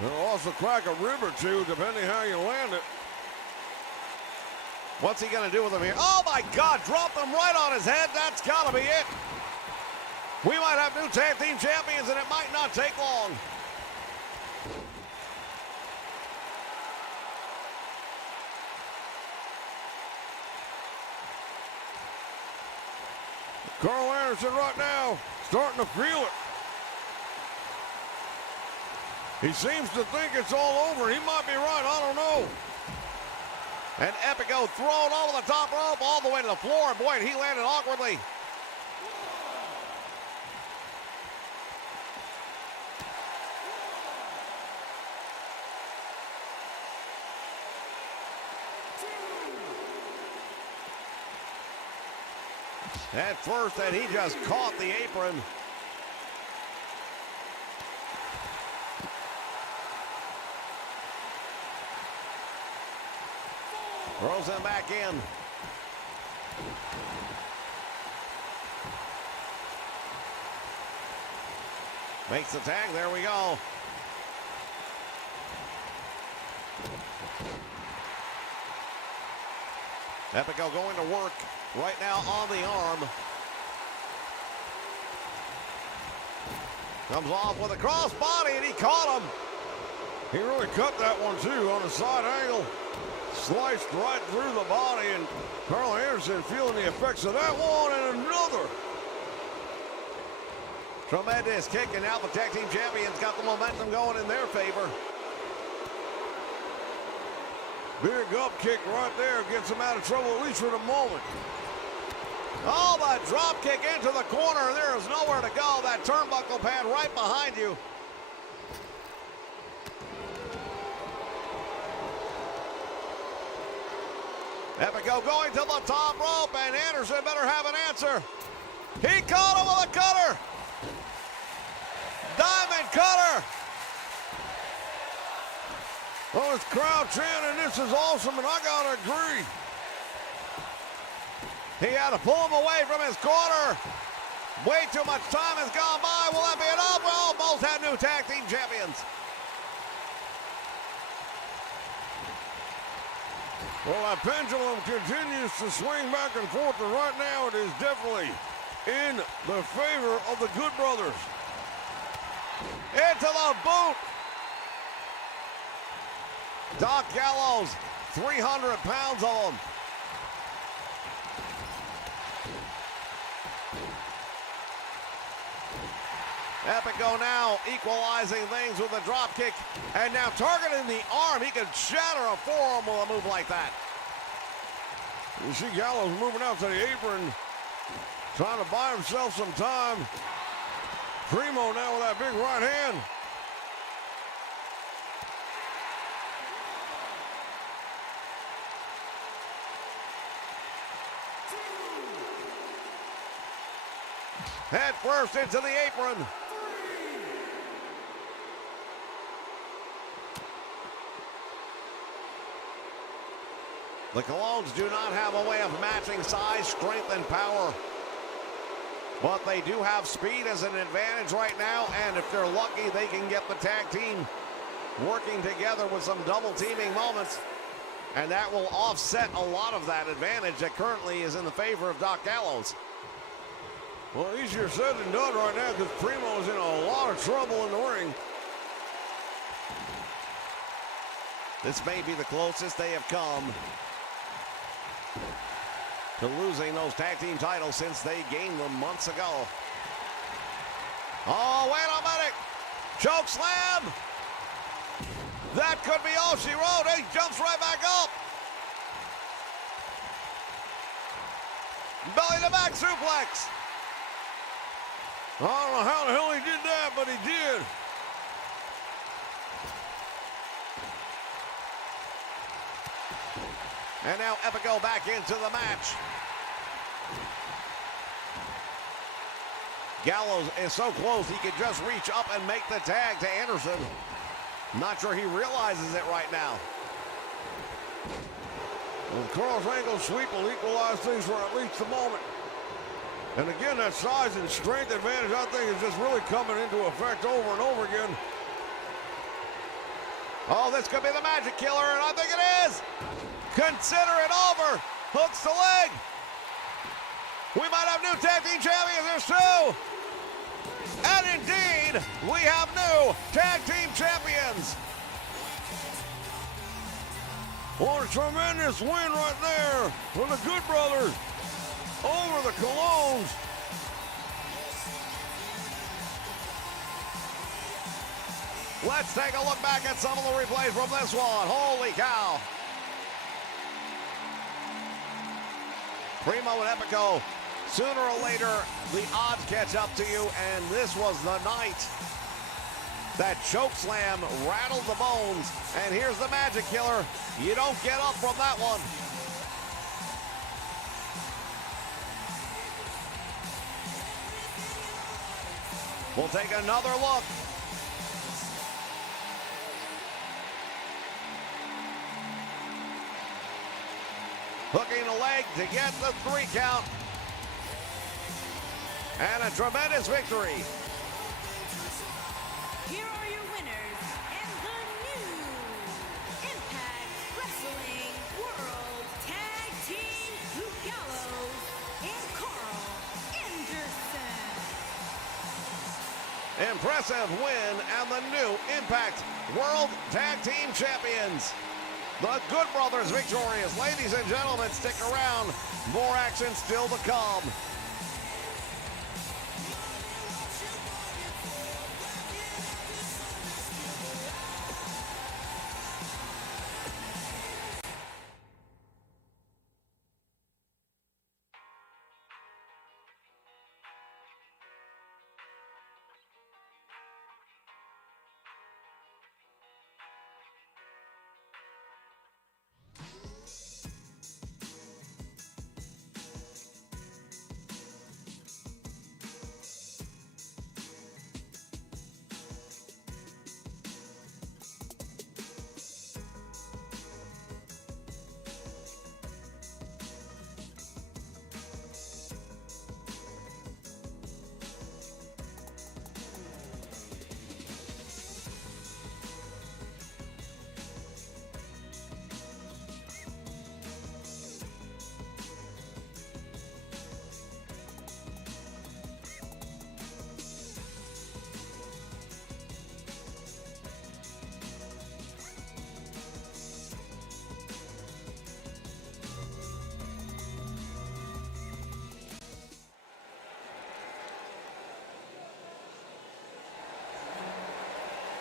It'll also crack a rib or two, depending how you land it. What's he going to do with him here? Oh, my God, dropped him right on his head. That's got to be it. We might have new tag team champions, and it might not take long. Carl Anderson right now starting to feel it. He seems to think it's all over. He might be right. I don't know. And Epico thrown over the top rope all the way to the floor. Boy, and he landed awkwardly. At first, and he just caught the apron. Throws him back in. Makes the tag. There we go. Epico going to work right now on the arm. Comes off with a crossbody, and he caught him. He really cut that one, too, on a side angle. Sliced right through the body, and Carl Anderson feeling the effects of that one and another. Tremendous kick, and now the tag team champions got the momentum going in their favor. Big up kick right there gets him out of trouble, at least for the moment. Oh, the drop kick into the corner. There is nowhere to go. That turnbuckle pad right behind you. Epico going to the top rope, and Anderson better have an answer. He caught him with a cutter. Diamond cutter. Oh, this crowd chanting, this is awesome, and I gotta agree. He had to pull him away from his corner. Way too much time has gone by. Will that be enough? We almost had new tag team champions. Well, that pendulum continues to swing back and forth, and right now it is definitely in the favor of the Good Brothers. Into the boot. Doc Gallows, 300 pounds of him. Epico now equalizing things with a drop kick, and now targeting the arm. He could shatter a forearm with a move like that. You see Gallows moving out to the apron, trying to buy himself some time. Primo now with that big right hand. Head first into the apron. The Colognes do not have a way of matching size, strength, and power. But they do have speed as an advantage right now, and if they're lucky, they can get the tag team working together with some double teaming moments, and that will offset a lot of that advantage that currently is in the favor of Doc Gallows. Well, easier said than done right now because Primo's in a lot of trouble in the ring. This may be the closest they have come to losing those tag team titles since they gained them months ago. Oh, wait a minute. Choke slam. That could be all she wrote. He jumps right back up. Belly to back suplex. I don't know how the hell he did that, but he did. And now Epico back into the match. Gallows is so close he could just reach up and make the tag to Anderson. Not sure he realizes it right now. Well, Carl's ankle sweep will equalize things for at least the moment. And again, that size and strength advantage, I think, is just really coming into effect over and over again. Oh, this could be the magic killer, and I think it is. Consider it over. Hooks the leg. We might have new tag team champions. There's two. And indeed, we have new tag team champions. What a tremendous win right there for the Good Brothers over the Colognes. Let's take a look back at some of the replays from this one. Holy cow. Primo and Epico, sooner or later, the odds catch up to you, and this was the night that chokeslam rattled the bones, and here's the magic killer. You don't get up from that one. We'll take another look. Hooking the leg to get the 3 count. And a tremendous victory. Here are your winners and the new Impact Wrestling World Tag Team Luke Gallows and Carl Anderson. Impressive win and the new Impact World Tag Team Champions. The Good Brothers victorious. Ladies and gentlemen, stick around. More action still to come.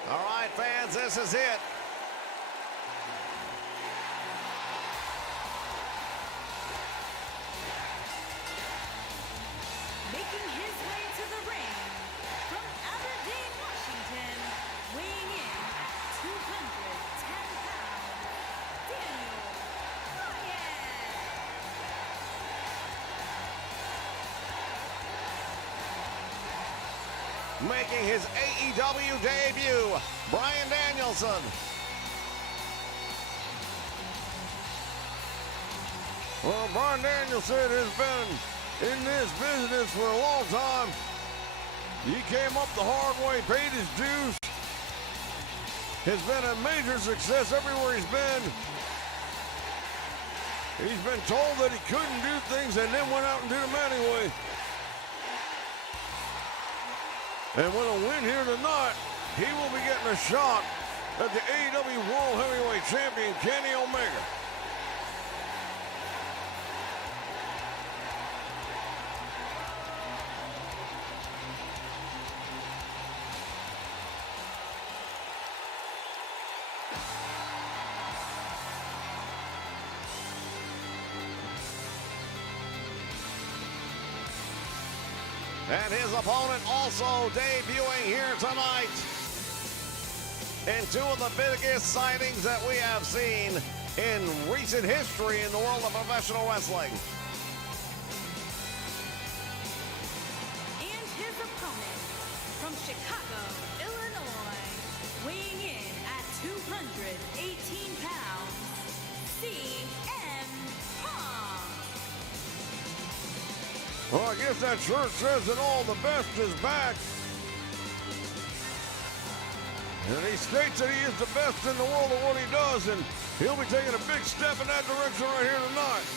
All right, fans, this is it. Making his way to the ring from Aberdeen, Washington, weighing in at 210 pounds, Daniel Bryan. Making his AEW debut, Bryan Danielson. Well, Bryan Danielson has been in this business for a long time. He came up the hard way, paid his dues. Has been a major success everywhere he's been. He's been told that he couldn't do things and then went out and did them anyway. And with a win here tonight, he will be getting a shot at the AEW World Heavyweight Champion, Kenny Omega. And his opponent also debuting here tonight in two of the biggest signings that we have seen in recent history in the world of professional wrestling. And his opponent from Chicago, Illinois, weighing in at 218 pounds, CM Punk. Well, I guess that shirt says that all the best is back. And he states that he is the best in the world at what he does, and he'll be taking a big step in that direction right here tonight.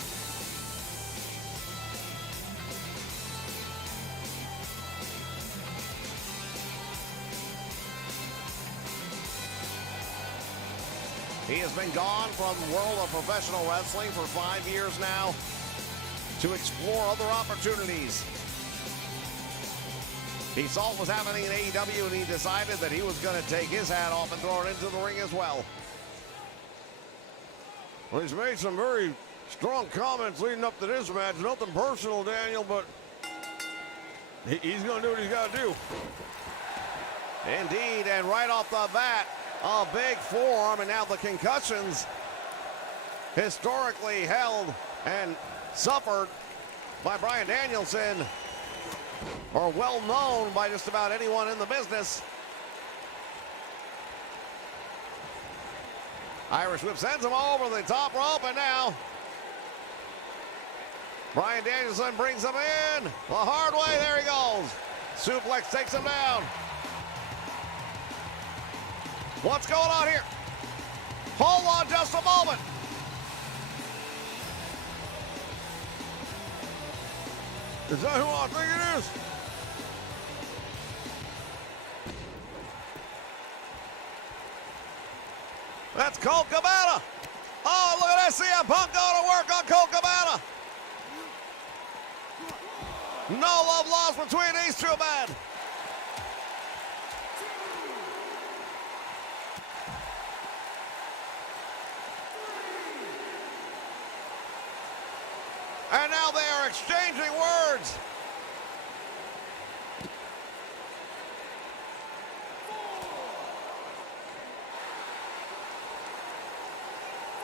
He has been gone from the world of professional wrestling for 5 years now to explore other opportunities. He saw what was happening in AEW, and he decided that he was going to take his hat off and throw it into the ring as well. Well, he's made some very strong comments leading up to this match. Nothing personal, Daniel, but he's going to do what he's got to do. Indeed, and right off the bat, a big forearm, and now the concussions historically held and suffered by Bryan Danielson are well known by just about anyone in the business. Irish whip sends him over the top rope, and now Bryan Danielson brings him in the hard way. There he goes. Suplex takes him down. What's going on here? Hold on just a moment. Is that who I think it is? That's Colt Cabana. Oh, look at that. CM Punk going to work on Colt Cabana. No love lost between these two men. And now they are exchanging words.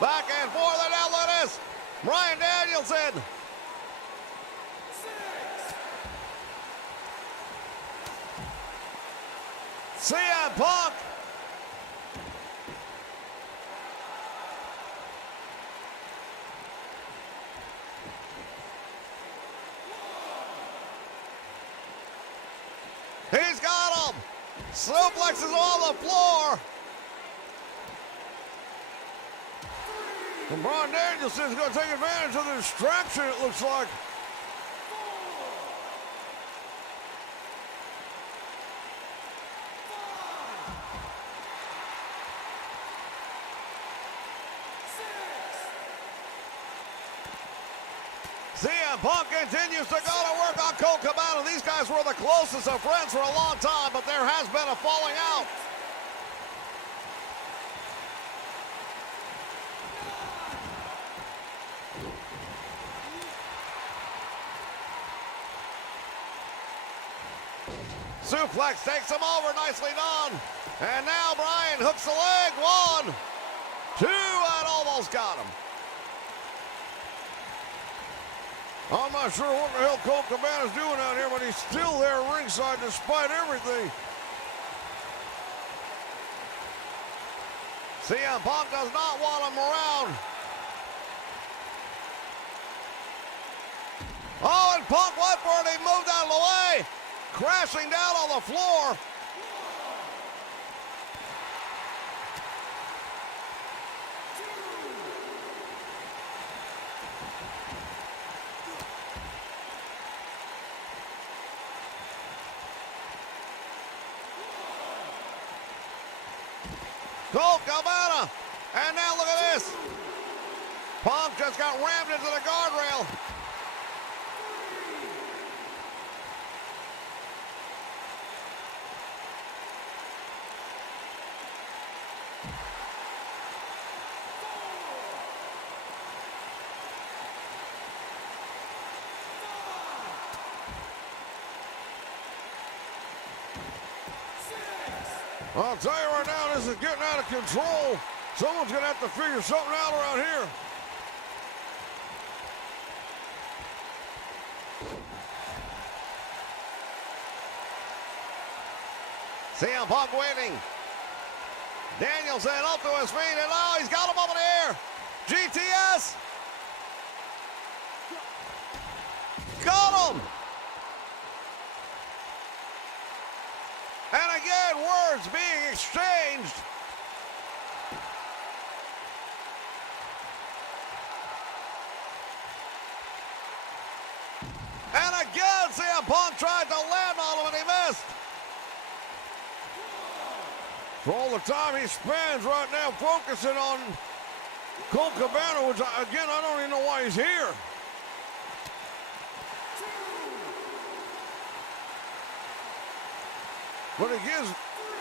Back and forth, and now look at this. Bryan Danielson. CM Punk. He's got him. Suplexes on the floor. And Bryan Danielson's going to take advantage of the distraction, it looks like. CM Punk continues to go to work on Colt Cabana. These guys were the closest of friends for a long time, but there has been a falling out. Suplex takes him over, nicely done. And now Bryan hooks the leg. 1, 2, and almost got him. I'm not sure what the hell Colt Cabana's doing out here, but he's still there ringside despite everything. CM Punk does not want him around. Oh, and Punk went for it. He moved out of the way. Crashing down on the floor. Colt Cabana. And now look at this. Punk just got rammed into the guardrail. I'll tell you right now, this is getting out of control. Someone's going to have to figure something out around here. CM Punk waiting. Danielson up to his feet, and now he's got him up in the air. GTS. Got him. And again, words being exchanged. And again, CM Punk tried to land on him and he missed. For all the time he spends right now focusing on Colt Cabana, which, again, I don't even know why he's here. But it gives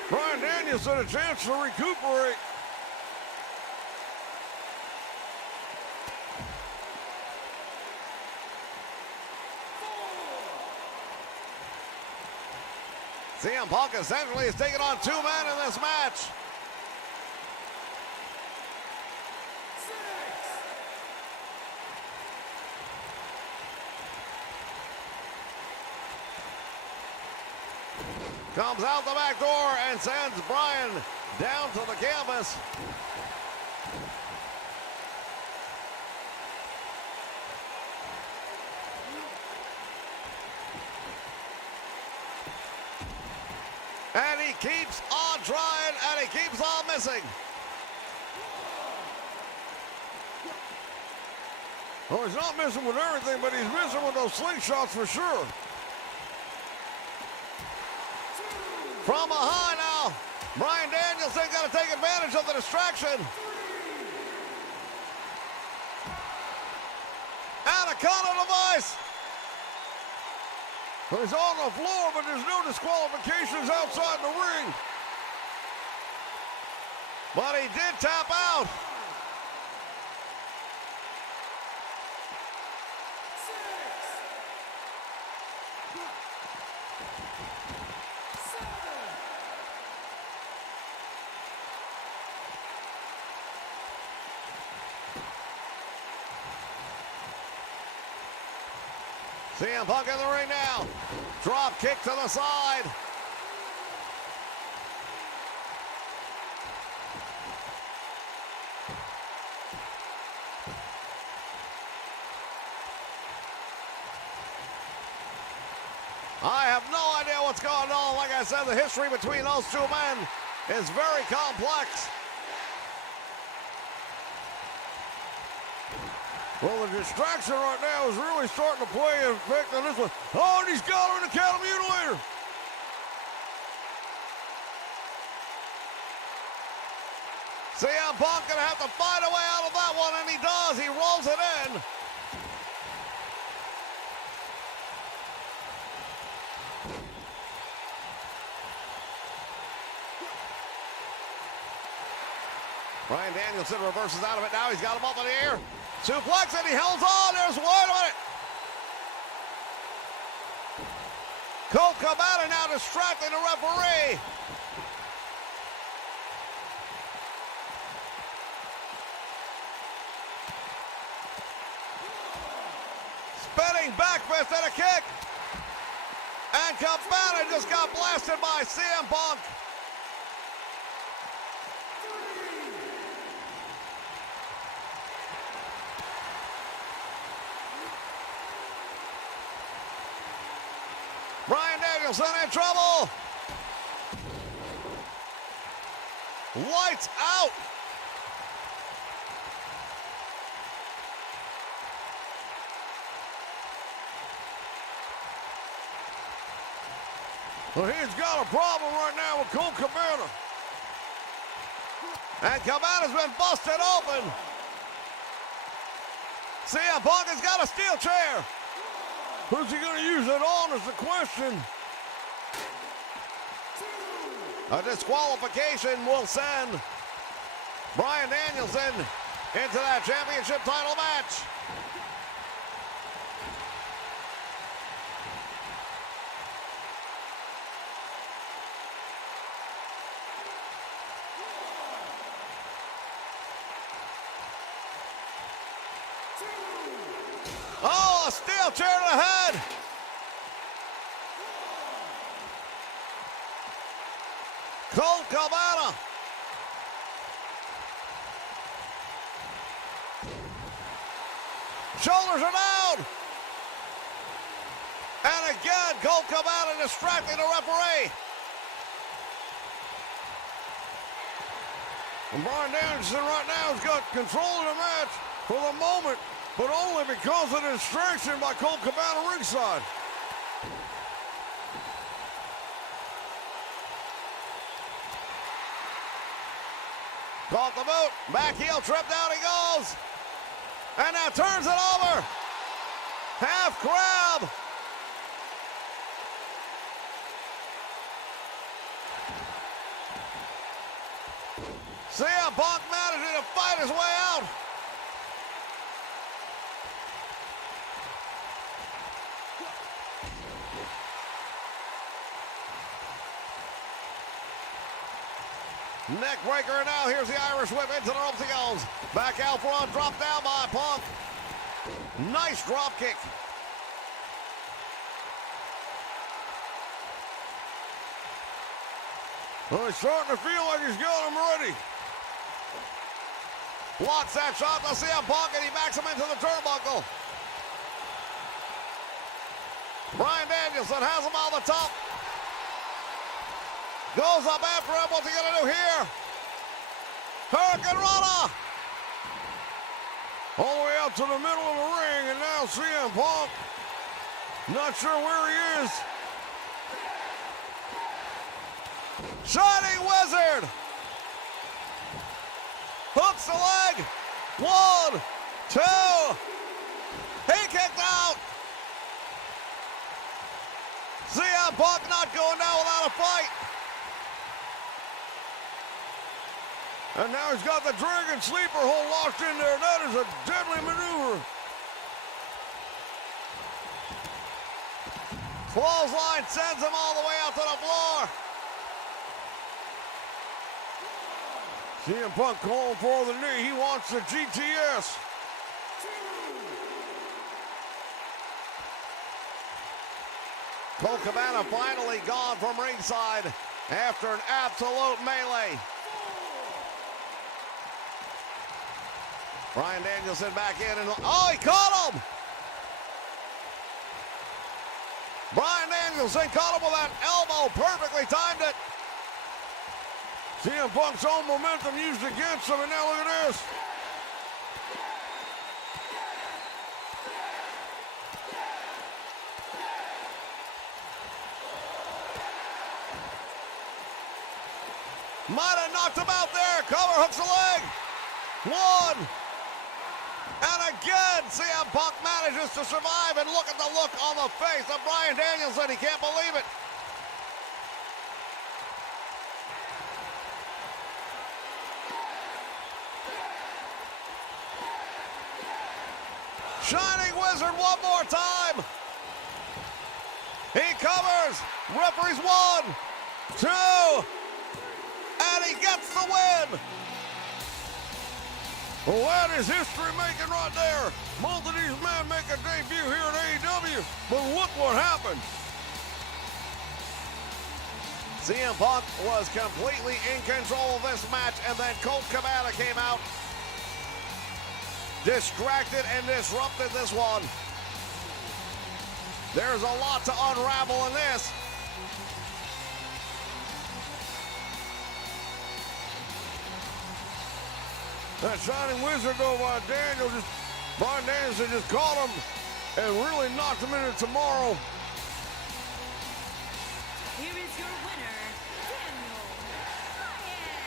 Bryan Danielson a chance to recuperate. CM Punk essentially is taking on two men in this match. Comes out the back door and sends Bryan down to the canvas. And he keeps on trying, and he keeps on missing. Well, he's not missing with everything, but he's missing with those slingshots for sure. From behind now, Bryan Danielson got to take advantage of the distraction. And a counter device. He's on the floor, but there's no disqualifications outside the ring. But he did tap out. CM Punk in the ring now. Drop kick to the side. I have no idea what's going on. Like I said, the history between those two men is very complex. Well, the distraction right now is really starting to play an effect on this one. Oh, and he's got him in the cattle mutilator. CM Punk gonna have to find a way out of that one, and he does. He rolls it in. Bryan Danielson reverses out of it now. He's got him up in the air. Suplex, and he holds on. There's one on it. Colt Cabana now distracting the referee. Spinning back fist and a kick. And Cabana just got blasted by CM Punk. Bryan Danielson in trouble. Lights out. Well, he's got a problem right now with Colt Cabana. And Cabana's been busted open. CM Punk has got a steel chair. Who's he going to use it on is the question. A disqualification will send Bryan Danielson into that championship title match. Oh, a steel chair to the head. Colt Cabana. Shoulders are down. And again, Colt Cabana distracting the referee. And Bryan Danielson right now has got control of the match for the moment, but only because of the distraction by Colt Cabana ringside. Caught the boot. Back heel trip, down he goes. And now turns it over. Half crab. CM Punk managing to fight his way out. Neck breaker now. Here's the Irish whip into the ropes he goes. Back out front, dropped down by Punk. Nice drop kick. Well, he's starting to feel like he's got him ready. Blocks that shot to CM Punk and he backs him into the turnbuckle. Bryan Danielson has him on the top. Goes up after him. What's he going to do here? Hurricane Rana. All the way out to the middle of the ring, and now CM Punk. Not sure where he is. Shining Wizard. Hooks the leg. 1, 2. He kicked out. CM Punk not going down without a fight. And now he's got the Dragon Sleeper hold locked in there. That is a deadly maneuver. Clothesline sends him all the way out to the floor. CM Punk calling for the knee. He wants the GTS. Colt Cabana finally gone from ringside after an absolute melee. Bryan Danielson back in and oh, he caught him! Bryan Danielson caught him with that elbow, perfectly timed it. CM Punk's own momentum used against him, and now look at this. Might have knocked him out there. Cover hooks the leg. 1. And again, CM Punk manages to survive, and look at the look on the face of Bryan Danielson. He can't believe it. Shining Wizard one more time. He covers. Referee's 1, 2. And he gets the win. Well, that is history making right there. Both of these men make a debut here at AEW, but look what happened. CM Punk was completely in control of this match, and then Colt Cabana came out, distracted and disrupted this one. There's a lot to unravel in this. That Shining Wizard, though, by Bryan Danielson just caught him and really knocked him into tomorrow. Here is your winner, Daniel Bryan.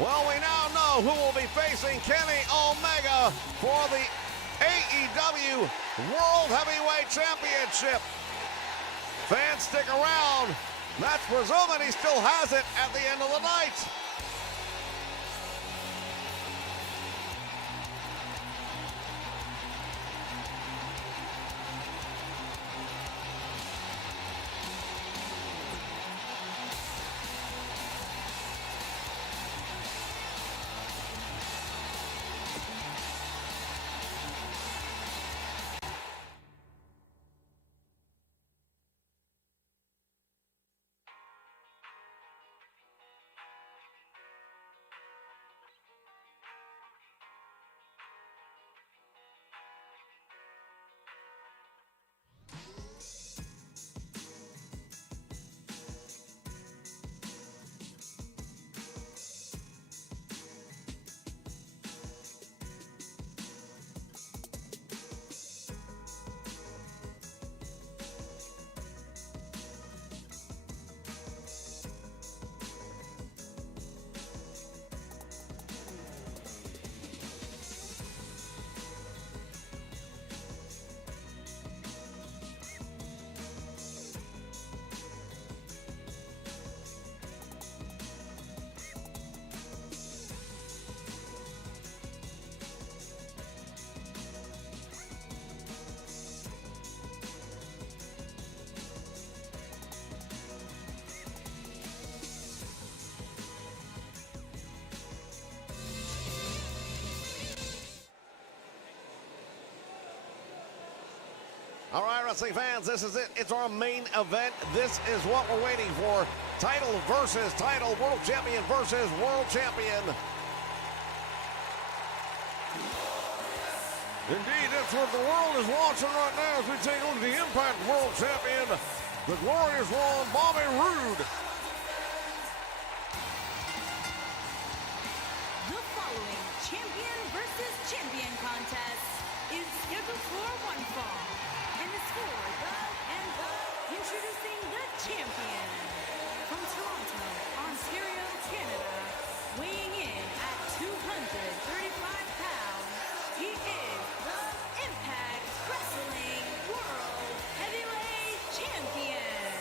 Well, we now know who will be facing Kenny Omega for the AEW World Heavyweight Championship. Fans, stick around. That's presuming he still has it at the end of the night. All right, wrestling fans, this is it. It's our main event. This is what we're waiting for. Title versus title. World champion versus world champion. Indeed, that's what the world is watching right now as we take on the Impact World Champion, the glorious one, Bobby Roode. The following champion versus champion contest is scheduled for one fall and is for introducing the champion from Toronto, Ontario, Canada, weighing in at 235 pounds. He is the Impact Wrestling World Heavyweight Champion,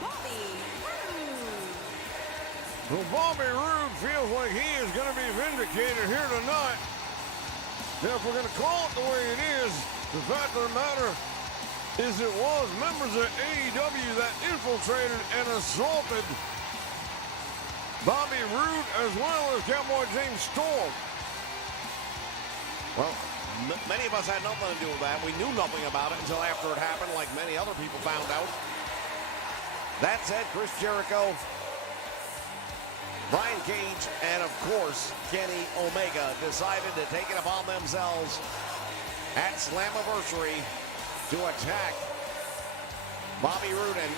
Bobby Roode. Well, Bobby Roode feels like he is going to be vindicated here tonight. Now, if we're going to call it the way it is, the fact of the matter is it was members of AEW that infiltrated and assaulted Bobby Roode as well as Cowboy James Storm. Well, many of us had nothing to do with that. We knew nothing about it until after it happened, like many other people found out. That said, Chris Jericho, Brian Cage, and of course, Kenny Omega decided to take it upon themselves at Slammiversary to attack Bobby Roode, and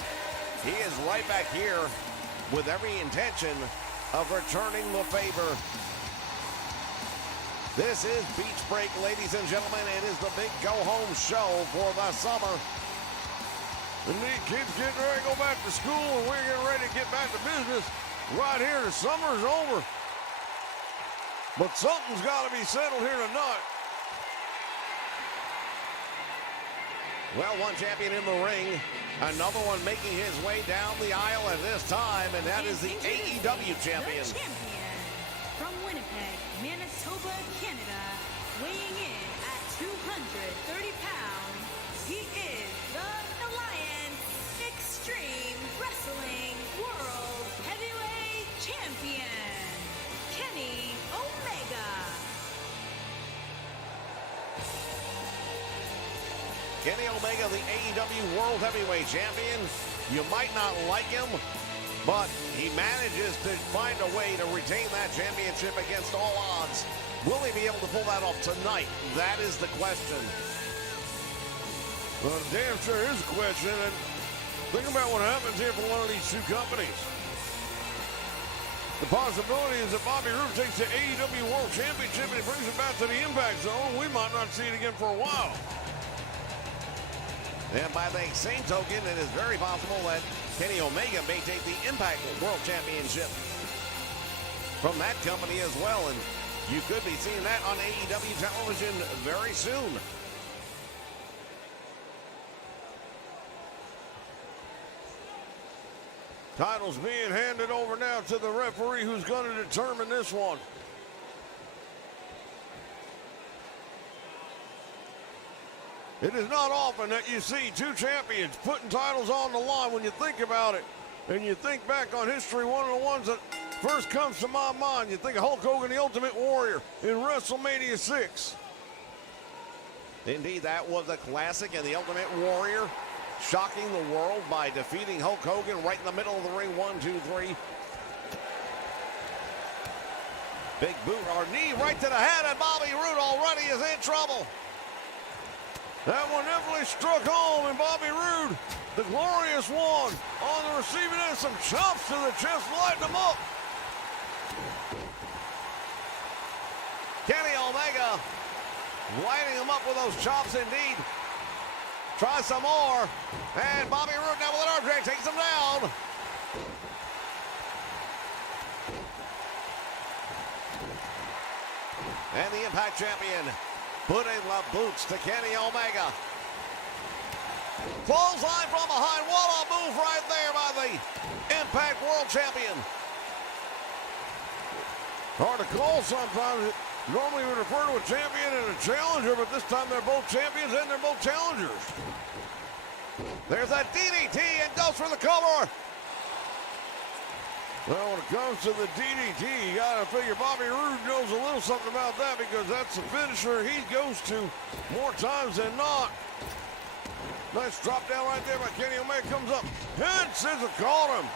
he is right back here with every intention of returning the favor. This is Beach Break, ladies and gentlemen. It is the big go-home show for the summer. Indeed, kids getting ready to go back to school, and we're getting ready to get back to business. Right here, the summer's over. But something's got to be settled here tonight. Well, one champion in the ring, another one making his way down the aisle at this time, and that is the AEW champion. The champion from Winnipeg, Manitoba, Canada, weighing in at 230 pounds. He is the Alliance Extreme Wrestling World Heavyweight Champion, Kenny Omega. Kenny Omega, the AEW World Heavyweight Champion. You might not like him, but he manages to find a way to retain that championship against all odds. Will he be able to pull that off tonight? That is the question. Well, damn sure is a question, and think about what happens here for one of these two companies. The possibility is that Bobby Roode takes the AEW World Championship and he brings it back to the Impact Zone. We might not see it again for a while. And by the same token, it is very possible that Kenny Omega may take the Impact World Championship from that company as well. And you could be seeing that on AEW television very soon. Titles being handed over now to the referee who's going to determine this one. It is not often that you see two champions putting titles on the line. When you think about it, and you think back on history, one of the ones that first comes to my mind, you think of Hulk Hogan, the Ultimate Warrior, in WrestleMania 6. Indeed, that was a classic, and the Ultimate Warrior shocking the world by defeating Hulk Hogan right in the middle of the ring. 1, 2, 3. Big boot or knee right to the head, and Bobby Roode already is in trouble. That one definitely struck home, and Bobby Roode, the glorious one, on the receiving end, some chops to the chest, lighting him up. Kenny Omega lighting him up with those chops indeed. Try some more, and Bobby Roode now with an arm drag takes him down. And the Impact Champion putting the boots to Kenny Omega. Clothesline from behind. What a move right there by the Impact World Champion. Hard to call sometimes. Normally we refer to a champion and a challenger, but this time they're both champions and they're both challengers. There's a DDT and goes for the cover. Well, when it comes to the DDT, you gotta figure Bobby Roode knows a little something about that because that's the finisher he goes to more times than not. Nice drop down right there by Kenny Omega. Comes up. And Scissor caught him.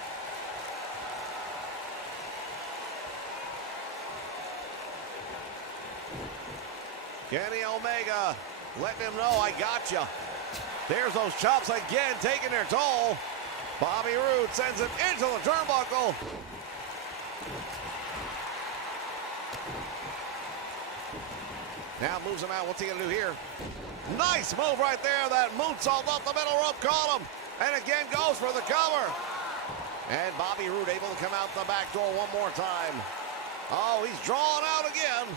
Kenny Omega letting him know, I got you. There's those chops again, taking their toll. Bobby Roode sends him into the turnbuckle. Now moves him out. What's he going to do here? Nice move right there. That moonsault off the middle rope caught him. And again goes for the cover. And Bobby Roode able to come out the back door one more time. Oh, he's drawn out again.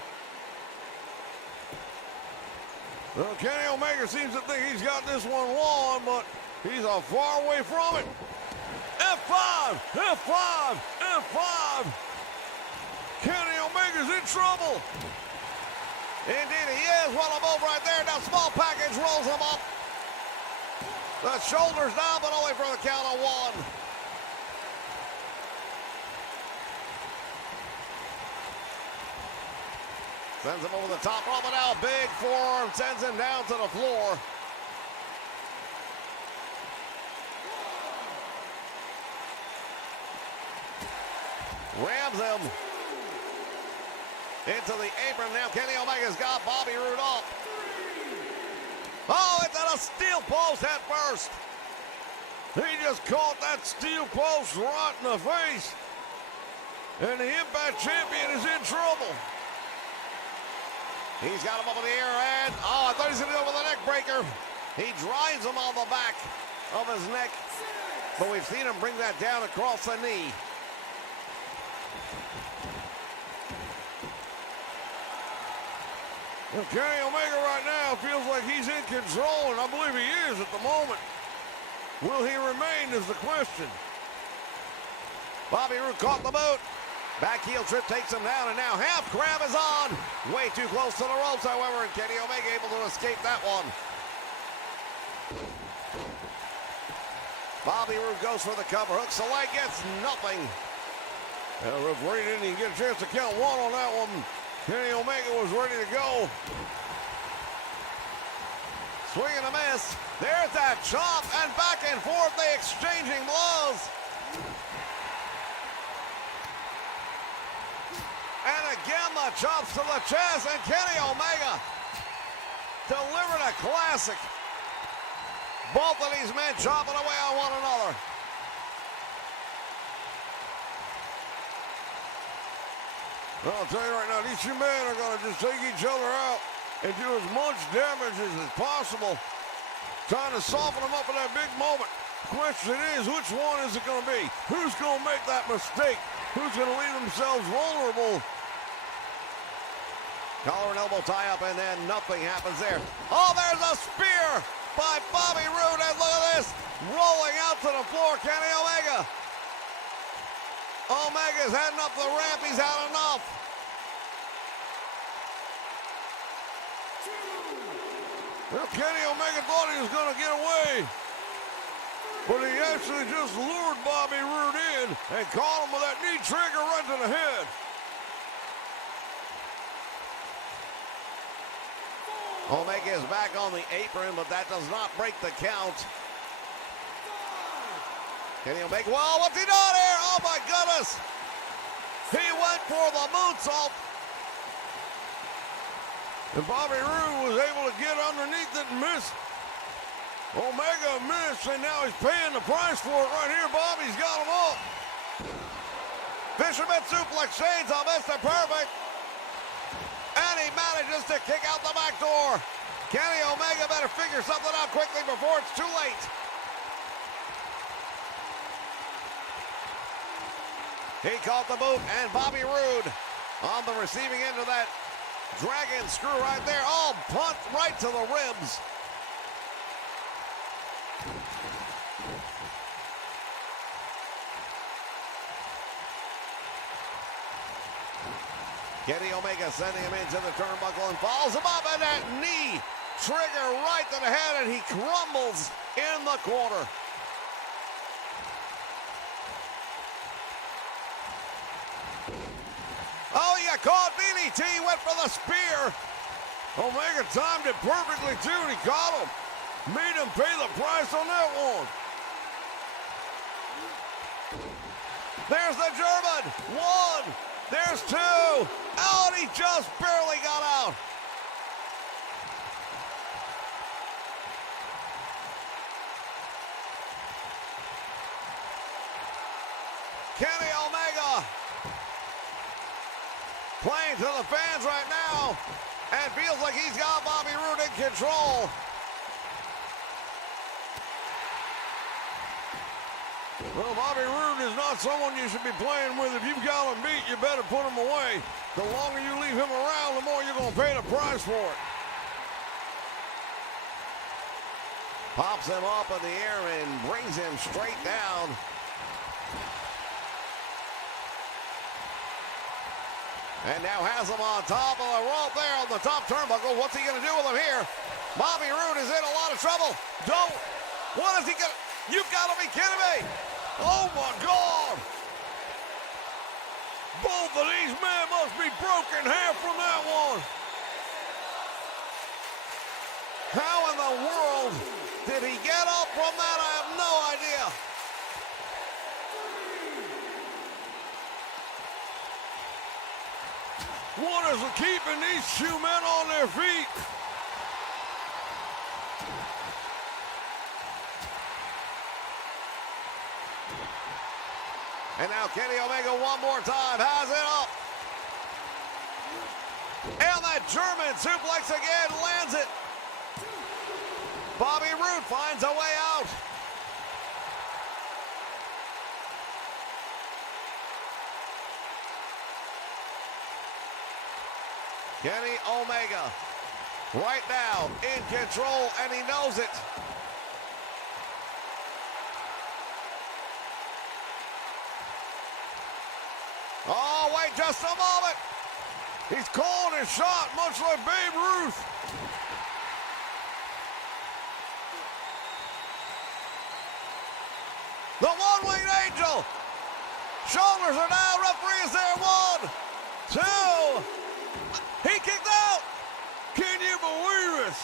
Well, Kenny Omega seems to think he's got this one won, but he's a far away from it. F5, F5, F5. Kenny Omega's in trouble. Indeed he is. Well, a move right there. Now small package rolls him up. The shoulders down, but only for the count of one. Sends him over the top rope, and now a big forearm sends him down to the floor. Rams him into the apron. Now Kenny Omega's got Bobby Roode up. Oh, it's at a steel post at first. He just caught that steel post right in the face. And the Impact Champion is in trouble. He's got him up in the air, and oh, I thought he was going to go with a neck breaker. He drives him on the back of his neck, but we've seen him bring that down across the knee. Well, Kenny Omega right now feels like he's in control, and I believe he is at the moment. Will he remain is the question. Bobby Roode caught the boot. Back heel trip takes him down, and now half crab is on. Way too close to the ropes, however, and Kenny Omega able to escape that one. Bobby Roode goes for the cover. Hooks the leg, gets nothing. The referee didn't even get a chance to count one on that one. Kenny Omega was ready to go. Swing and a miss. There's that chop, and back and forth, they exchanging blows. And again, the chops to the chest, and Kenny Omega delivered a classic. Both of these men chopping away on one another. Well, I'll tell you right now, these two men are going to just take each other out and do as much damage as possible, trying to soften them up in that big moment. Question is, which one is it going to be? Who's going to make that mistake? Who's going to leave themselves vulnerable? Collar and elbow tie up, and then nothing happens there. Oh, there's a spear by Bobby Roode, and look at this. Rolling out to the floor, Kenny Omega. Omega's heading up the ramp. He's had enough. Well, Kenny Omega thought he was going to get away, but he actually just lured Bobby Roode in and caught him with that knee trigger right to the head. Omega is back on the apron, but that does not break the count. Kenny Omega, well, what's he done here? Oh my goodness! He went for the moonsault. And Bobby Roode was able to get underneath it and miss. Omega missed, and now he's paying the price for it right here. Bobby's got him up. Fisherman suplex, chainsaw, Mr. Perfect. And he manages to kick out the back door. Kenny Omega better figure something out quickly before it's too late. He caught the boot, and Bobby Roode on the receiving end of that dragon screw right there. Oh, punt right to the ribs. Kenny Omega sending him into the turnbuckle and follows him up, and that knee trigger right to the head, and he crumbles in the corner. Oh, he got caught. DDT went for the spear. Omega timed it perfectly, too, and he caught him. Made him pay the price on that one. There's the German. One. There's two. Oh, and he just barely got out. Kenny Omega playing to the fans right now and feels like he's got Bobby Roode in control. Well, Bobby Roode is not someone you should be playing with. If you've got him beat, you better put him away. The longer you leave him around, the more you're going to pay the price for it. Pops him up in the air and brings him straight down. And now has him on top of the rope there on the top turnbuckle. What's he going to do with him here? Bobby Roode is in a lot of trouble. Don't. What is he going to... You've got to be kidding me. Oh, my God. Both of these men must be broken half from that one. How in the world did he get up from that? I have no idea. What is keeping these two men on their feet? And now Kenny Omega one more time has it up. And that German suplex again lands it. Bobby Roode finds a way out. Kenny Omega right now in control, and he knows it. Oh, wait just a moment. He's calling his shot, much like Babe Ruth. The one-winged angel. Shoulders are down. Referee is there. 1, 2. He kicked out. Can you believe it?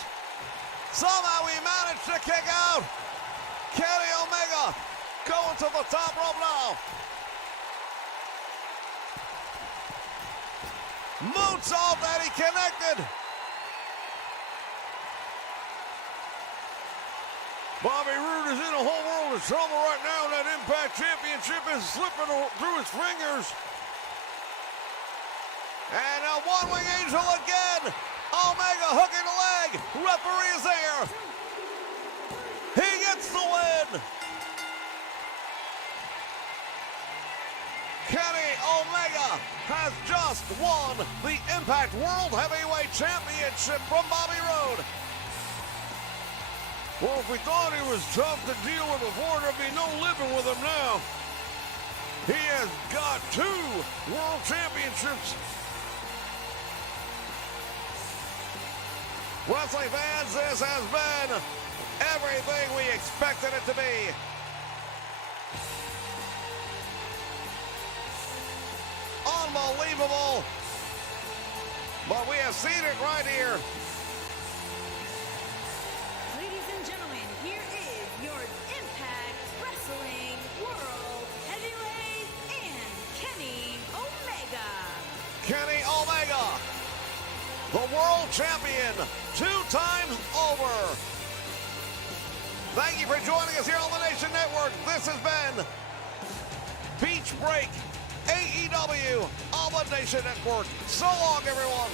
Somehow he managed to kick out. Kenny Omega going to the top rope now. Moonsault that he connected. Bobby Roode is in a whole world of trouble right now. That Impact Championship is slipping through his fingers. And a one-wing angel again. Omega hooking the leg. Referee is there. He gets the win. Kenny Omega has just won the Impact World Heavyweight Championship from Bobby Roode. Well, if we thought he was tough to deal with before, there'd be no living with him now. He has got 2 world championships. Wrestling fans, this has been everything we expected it to be. Unbelievable. But we have seen it right here. Ladies and gentlemen, here is your Impact Wrestling World Heavyweight and Kenny Omega. Kenny Omega, the world champion, 2 times over. Thank you for joining us here on the Nation Network. This has been Beach Break AEW on the Nation Network. So long, everyone.